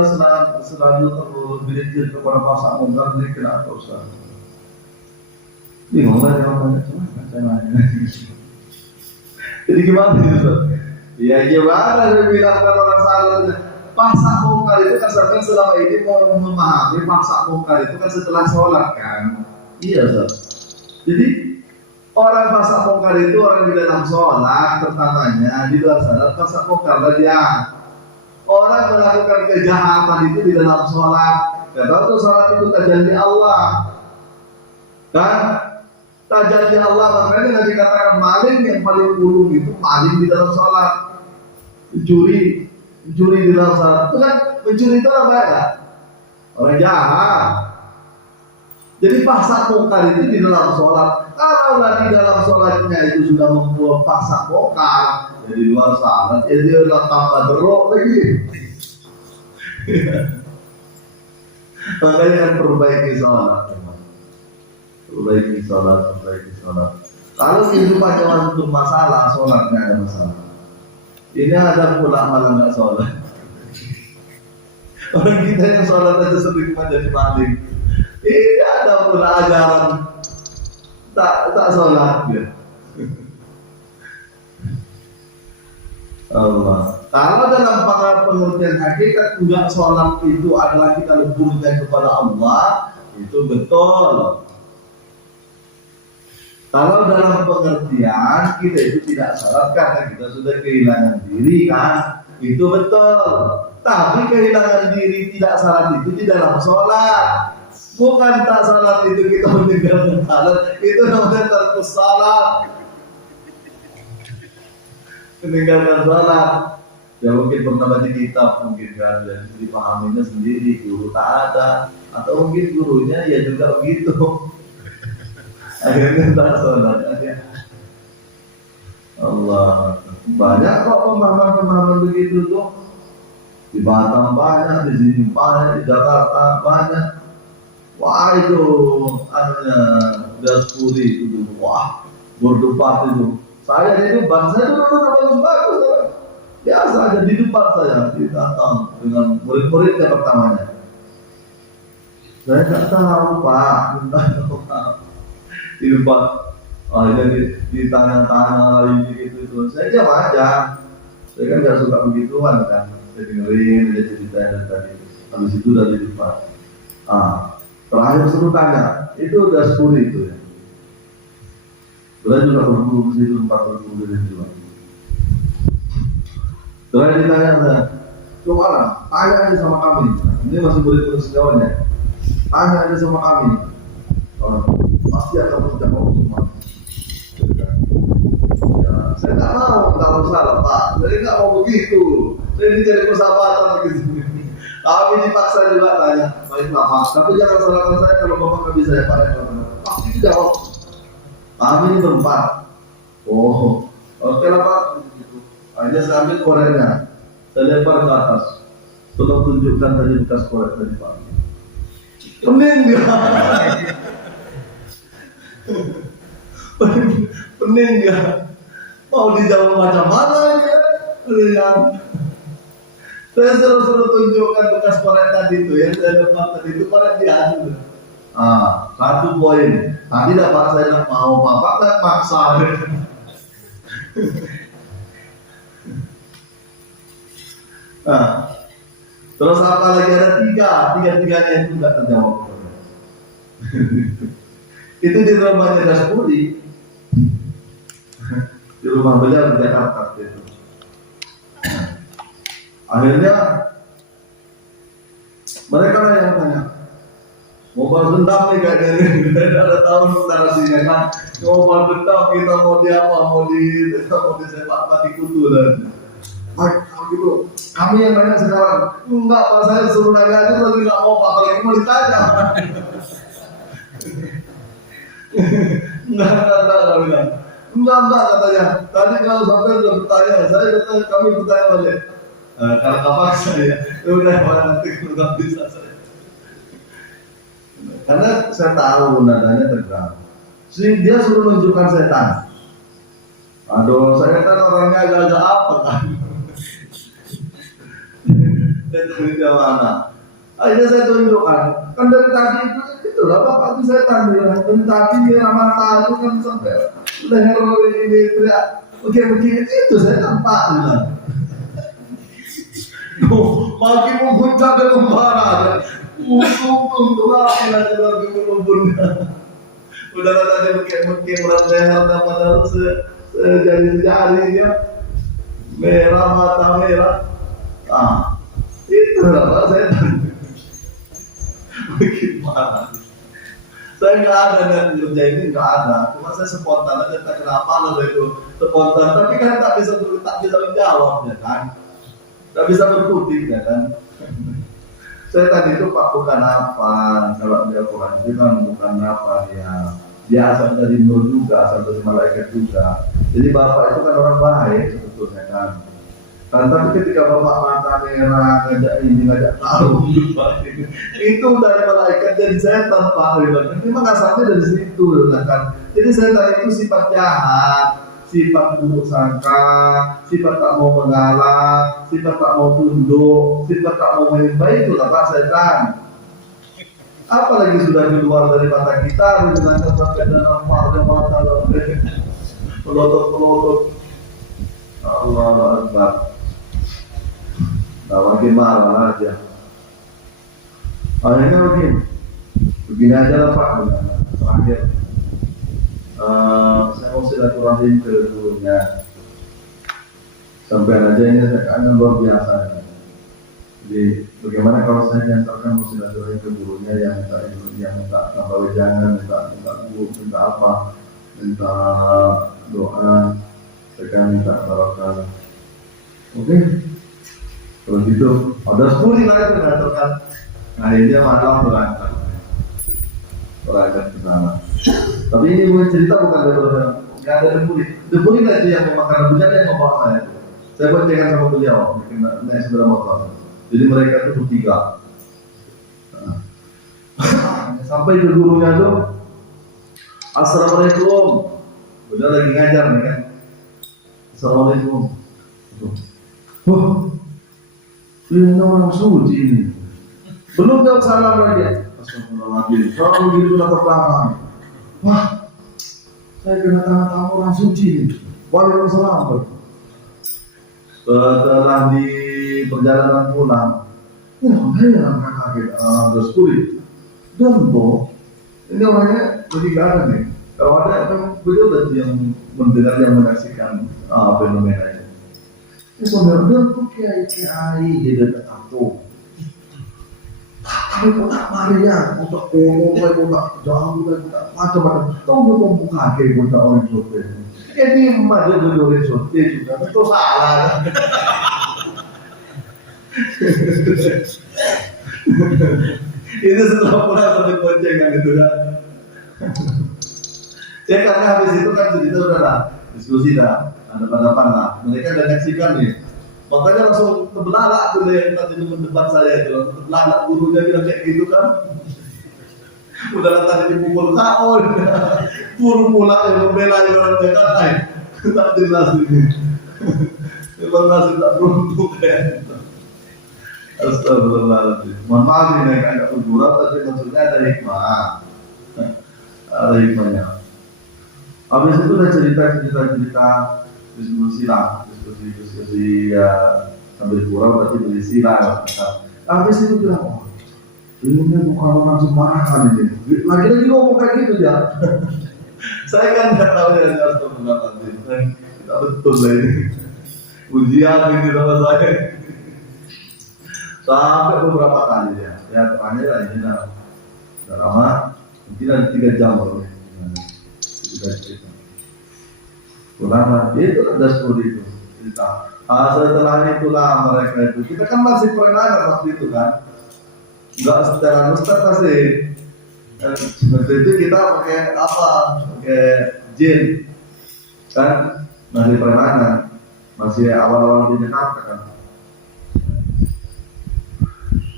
selalu terus berpikir kepada pasal mungkar ini kenapa Ustaz? Bingung lah jawabannya cuma caranya. Jadi gimana Ustaz? Ya gimana saya bilang kalau orang salah pasal mungkar itu kan sebenarnya selama ini mau memahami pasal mungkar itu kan setelah sholat kan? Iya Ustaz. Jadi orang pasak mungkar itu orang di dalam sholat pertamanya, di luar sholat pasak mungkar dia. Orang melakukan kejahatan itu di dalam sholat. Kata itu sholat itu tajalli Allah, kan? Tajalli Allah makanya Nabi katakan maling yang paling buruk itu maling di dalam sholat. Mencuri di dalam sholat itu kan mencuri itu apa ya? Orang jahat. Jadi pasak mungkar itu di dalam sholat. Kalau di dalam sholatnya itu sudah membuat pasak mungkar, jadi luar sholat, dia udah tambah derok lagi. Makanya kan perbaiki sholat. Perbaiki sholat. Kalau kehidupan cuma untuk masalah, sholatnya ada masalah. Ini ada pula malah nggak sholat. Orang kita yang sholat aja sering menjadi maling. Ini ada pula ajaran tak sholat ya. Allah. Kalau dalam pengertian hakikat enggak sholat itu adalah kita leburnya kepada Allah, itu betul. Kalau dalam pengertian kita itu tidak sholat karena kita sudah kehilangan diri kan, itu betul. Tapi kehilangan diri tidak sholat itu di dalam sholat. Bukan tak salat itu kita meninggalkan salat, itu namanya terkus salat. Meninggalkan salat. Ya mungkin pernah baca kitab mungkin kan, dan dipahaminya sendiri, guru tak ada, atau mungkin gurunya ya juga begitu. Akhirnya tak salat aja. Allah, banyak kok pemahaman begitu tuh. Di Batam banyak, di sini banyak, di Jakarta banyak. Wah itu Daspuri itu, wah berdebat itu. Saya itu bangsa itu bagus. Biasa aja di depan saya ditantang dengan murid-muridnya pertamanya. Saya nggak tahu Pak, di depan, jadi ditanya-tanya lagi gitu. Saya jawab aja. Saya kan nggak suka begituan kan. Saya dengerin dia cerita dan tadi. Habis itu dari depan. Terakhir suruh tanya, itu udah 10 itu ya. Beliau juga berguru di situ, 4 berguru di situ. Beliau ditanya saya, coba lah, tanya aja sama kami. Ini masih murid sejauhnya. Tanya aja sama kami. Pasti akan menjawab semua. Ya, saya nggak mau, nggak salah Pak. Saya nggak mau begitu. Saya ini cari persahabatan begitu. Kami dipaksa juga tanya, baik Bapak, tapi jangan salahkan saya kalau Bapak nggak bisa ya Pak. Pasti dijawab. Kami ini berempat. Oke lah Pak. Hanya saya ambil koreknya, saya lempar ke atas. Tolong tunjukkan tadi bekas korek tadi Pak. Pening dia. Pening dia. Mau dijawab macam mana dia? Saya suruh tunjukkan bekas korek tadi itu yang saya dapat tadi itu korek dia dulu. 1 poin. Tadi dapat saya mau Bapak kan maksa. Nah, terus apa lagi ada tiga-tiganya itu nggak terjawab. Itu di rumahnya Daspuri, di rumah beliau di Jakarta itu. Akhirnya mereka lah yang tanya, mau balas dendam nih kayak gini, ada tahun narasinya kan, mau balas dendam kita mau di apa, mau di sepak mati kutu dan, gitu. Kami yang banyak sekarang, enggak, kalau saya suruh nanya aja tapi nggak mau, apalagi mau ditanya. Enggak bilang. Enggak katanya. Tadi kalau sampai udah bertanya, saya katanya kami bertanya balik. Karena kapan saya, udah nanti nggak bisa saya. Karena saya tahu nadanya tegang. Dia suruh menunjukkan setan. Aduh, saya kan orangnya agak-agak apa kan? Setan di mana? Akhirnya saya tunjukkan. Kan dari tadi itu lah Bapak itu setan bilang. Dari tadi mata itu kan sampai leher ini teriak. Begini itu setan Pak bilang. Makin menghujat dan membara. Untuk apa lagi mengumpulnya. Udah tadi mungkin berat leher dan pada sejari-jari dia merah, mata merah. Itu lah setan. Bagaimana? Saya nggak ada dan kerja ini nggak ada. Cuma saya spontan aja. Tak kenapa lah itu spontan. Tapi kan tak bisa menjawab ya kan. Tak bisa berkutik ya kan. Saya tadi itu Pak bukan apa. Kalau dia Quran itu kan bukan apa dia. Dia asal dari nur juga, asal dari malaikat juga. Jadi Bapak itu kan orang baik sebetulnya kan. Tapi ketika Bapak mata merah, ngajak tahu itu dari malaikat jadi setan Pak. Memang asalnya dari situ kan. Jadi setan itu sifat jahat, sifat buruk sangka, sifat tak mau mengalah, sifat tak mau tunduk, sifat tak mau menyembah, itulah Pak setan. Apalagi sudah di luar dari mata kita, menjelaskan sampai dalam mata pelotot. Allahu Akbar. Nah, makin marah aja. Akhirnya begini aja lah Pak. Terakhir, saya mau silaturahim ke gurunya. Sampai aja ini saya luar biasa. Jadi bagaimana kalau saya nyantarkan mau silaturahim ke gurunya yang minta tambah wejangan, minta apa, minta doa, saya minta barokah. Oke. Kalau gitu, ada 10 lagi mengatakan, nah ini malah berangkat ke sana. Tapi ini bukan cerita bukan dari nggak ada Depuri aja yang memakan bujana yang membawa saya. Saya bercakap sama beliau, naik sepeda motor. Jadi mereka itu bertiga. Nah. Sampai ke gurunya tuh, Assalamualaikum. Udah lagi ngajar nih kan. Assalamualaikum. Ini orang suci ini. Belum jawab salam lagi. Astagfirullahaladzim. Kalau begitu kena terbelakang. Wah, saya kena tangan kamu orang suci ini. Waalaikumsalam. Setelah di perjalanan pulang, heran kakak kita, terus kulit. Dan ini orangnya lebih gak nih. Kalau ada beliau tadi yang mendengar yang menyaksikan fenomena ini. Sebenarnya tuh kiai di dekat aku. Tapi kok tak marinya, kok tak kono, kok tak jauh, kok macam-macam. Tahu kok buka kayak kok tak orang sote. Jadi ada orang sote juga, itu salah. Itu setelah pulang sampai boncengan gitu kan. Ya karena habis itu kan cerita udah lah, diskusi dah. Hadapan-hadapan lah, mereka udah nyaksikan nih. Makanya langsung terbelalak tuh yang tadi mendebat saya itu, langsung terbelalak gurunya bilang kayak gitu kan. Udah tadi dipukul kaon, guru pulang yang membela orang Jakarta, tak jelas ini. Memang nasib tak beruntung kayak gitu. Astagfirullahaladzim. Mohon maaf ini agak bergurau, tapi maksudnya ada hikmah, ada hikmahnya. Habis itu udah cerita diskusi ya sambil kurang berarti berisi lah. Habis itu bilang, oh, ini bukan orang sembarangan ini. Lagi-lagi ngomong kayak gitu ya. Saya kan nggak tahu ya harus mengatakan itu. Kita betul lah ini. Ujian ini sama saya. Sampai beberapa kali ya. Ya terakhir lah ini dah lama. Mungkin ada 3 jam loh. 3 jam. Ulama itu ada 10 itu cerita. Setelah itulah mereka itu kita kan masih perenakan waktu itu kan, nggak secara ustaz pasti. Seperti itu kita pakai apa? Pakai jin kan, masih perenakan, masih awal-awal di Jakarta kan.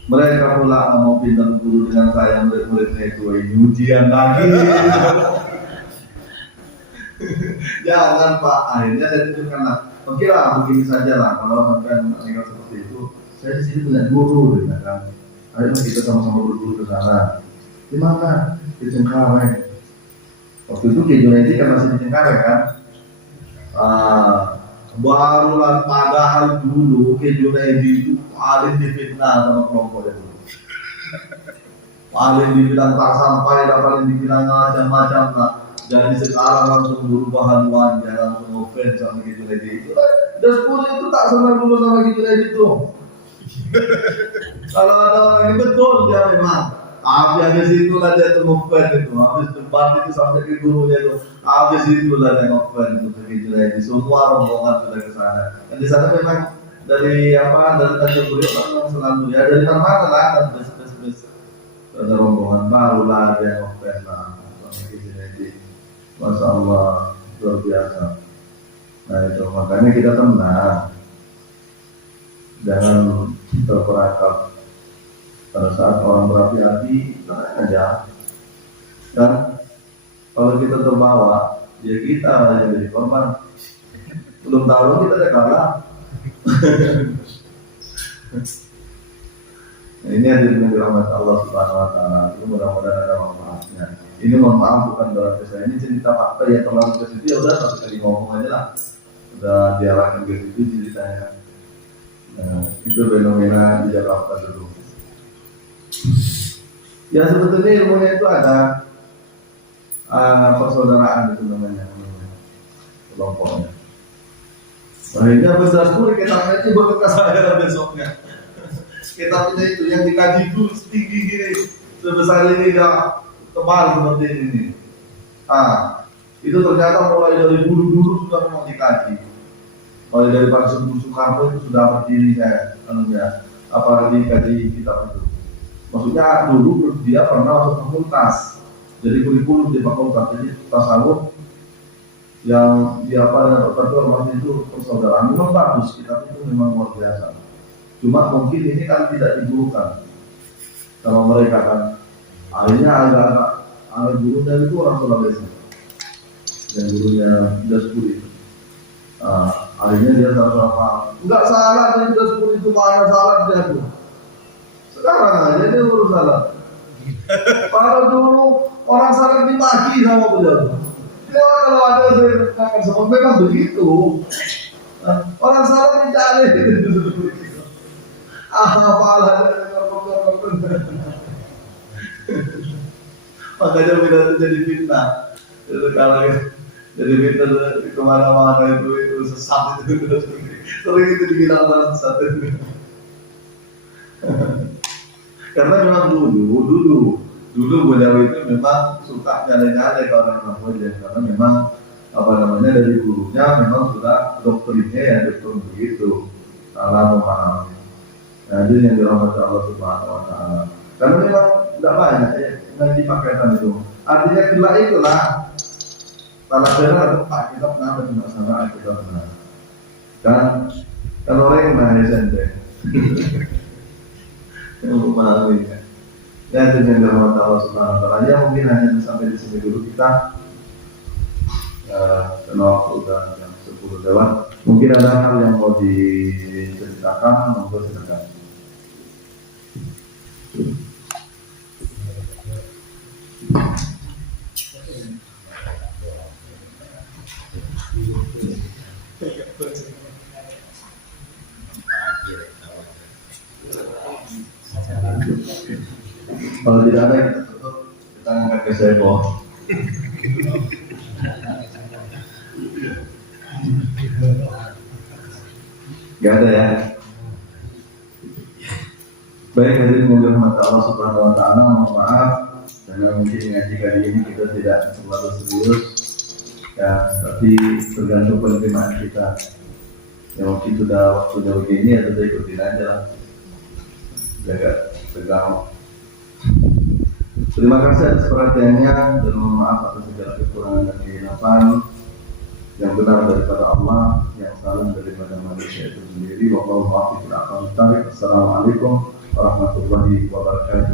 Mereka pula mau pindah guru dengan saya, murid-muridnya itu ini ujian lagi. Jangan Pak, akhirnya saya tunjukkanlah. Oke lah, begini saja lah. Kalau sampai mereka seperti itu, saya di sini punya guru, kan. Ayo kita sama-sama berguru ke sana. Di mana? Di Cengkareng. Waktu itu Ki Junaidi kan masih di Cengkareng kan. Barulah padahal dulu Ki Junaidi itu paling difitnah sama kelompok itu. Paling dibilang tak sampai, paling dibilang macam-macam lah. Jadi sekarang langsung berubah haluan, jangan langsung offense sama gitu lagi. Itu dan 10 itu tak senang dulu sama gitu lagi itu. Kalau ada orang ini betul dia memang. Tapi habis itulah dia tuh offense itu. Habis debat itu sampai ke gurunya itu. Habis itulah dia offense itu gitu lagi. Semua rombongan sudah ke sana. Dan di sana memang dari Tanjung Priok memang selalu ya dari mana lah dan bes ada rombongan barulah dia offense lah. Masya Allah, luar biasa. Nah itu makanya kita tenang, jangan terperangkap. Pada saat orang berapi-api, tenang aja. Dan kalau kita terbawa, ya kita yang jadi korban. Belum tahu kita ada kalah. Nah, ini yang dirahmati Allah Subhanahu Wa Taala. Itu mudah-mudahan ada manfaatnya. Ini mohon maaf bukan berarti saya ini cerita fakta ya, terlalu ke situ ya udah satu kali ngomong aja lah, udah diarahkan ke situ ceritanya. Nah, itu fenomena di Jakarta dulu. Ya sebetulnya ilmunya itu ada persaudaraan itu namanya kelompoknya. Akhirnya besar sekali kitabnya itu berkat saya besoknya. Kitabnya itu yang dikaji dulu setinggi gini, sebesar ini dah. Tebal seperti ini. Itu ternyata mulai dari dulu sudah memang dikaji. Mulai dari Pak Soekarno itu sudah berdiri saya, apalagi kaji kitab itu. Maksudnya dulu dia pernah masuk fakultas, jadi kurikulum di fakultas, jadi tasawuf yang dia dengan itu persaudaraan memang bagus, kitab itu memang luar biasa. Cuma mungkin ini kan tidak digurukan. Kalau mereka kan akhirnya agak gurunya itu orang Sulawesi yang gurunya Daspuri. Akhirnya dia salah enggak salah dari Daspuri itu, mana salah dia tuh. Sekarang aja dia baru salah. Kalau dulu orang salah dimaki sama beliau. Ya kalau ada yang sama memang begitu. Orang salah dicari. Apalah makanya bila itu jadi fitnah. Kalau jadi fitnah kemana-mana itu sesat itu sering itu dibilang orang sesat itu. Karena memang dulu beliau itu memang suka nyale-nyale kalau memang beliau, karena memang dari gurunya memang sudah doktrinnya ya dokter begitu, salah memahami. Nah itu yang dirahmati Allah Subhanahu Wa Taala. Karena memang tidak banyak ya ngaji pakaian itu. Artinya kelak itulah tanah benar atau pak kita pernah cuma sama kita pernah. Kan orang yang mahal sendiri. Yang memahami ya. Ya itu yang dirahmati Allah Subhanahu Wa Taala. Ya mungkin hanya sampai di sini dulu kita. Karena waktu udah jam 10 lewat. Mungkin ada hal yang mau diceritakan, monggo silakan. Kalau tidak ada kita tutup, kita angkat ke Sebo. Gak ada ya. Baik, hadirin yang dirahmati Allah Subhanahu Wa Taala, mohon maaf karena mungkin ngaji kali ini kita tidak terlalu serius, ya, tapi tergantung penerimaan kita. Ya waktu sudah begini ya sudah ikutin aja, jaga tegang. Terima kasih atas perhatiannya dan mohon maaf atas segala kekurangan dan kehilapan. Yang benar daripada Allah, yang salah daripada manusia itu sendiri. Wallahu a'lam bishawab. Assalamualaikum warahmatullahi wabarakatuh.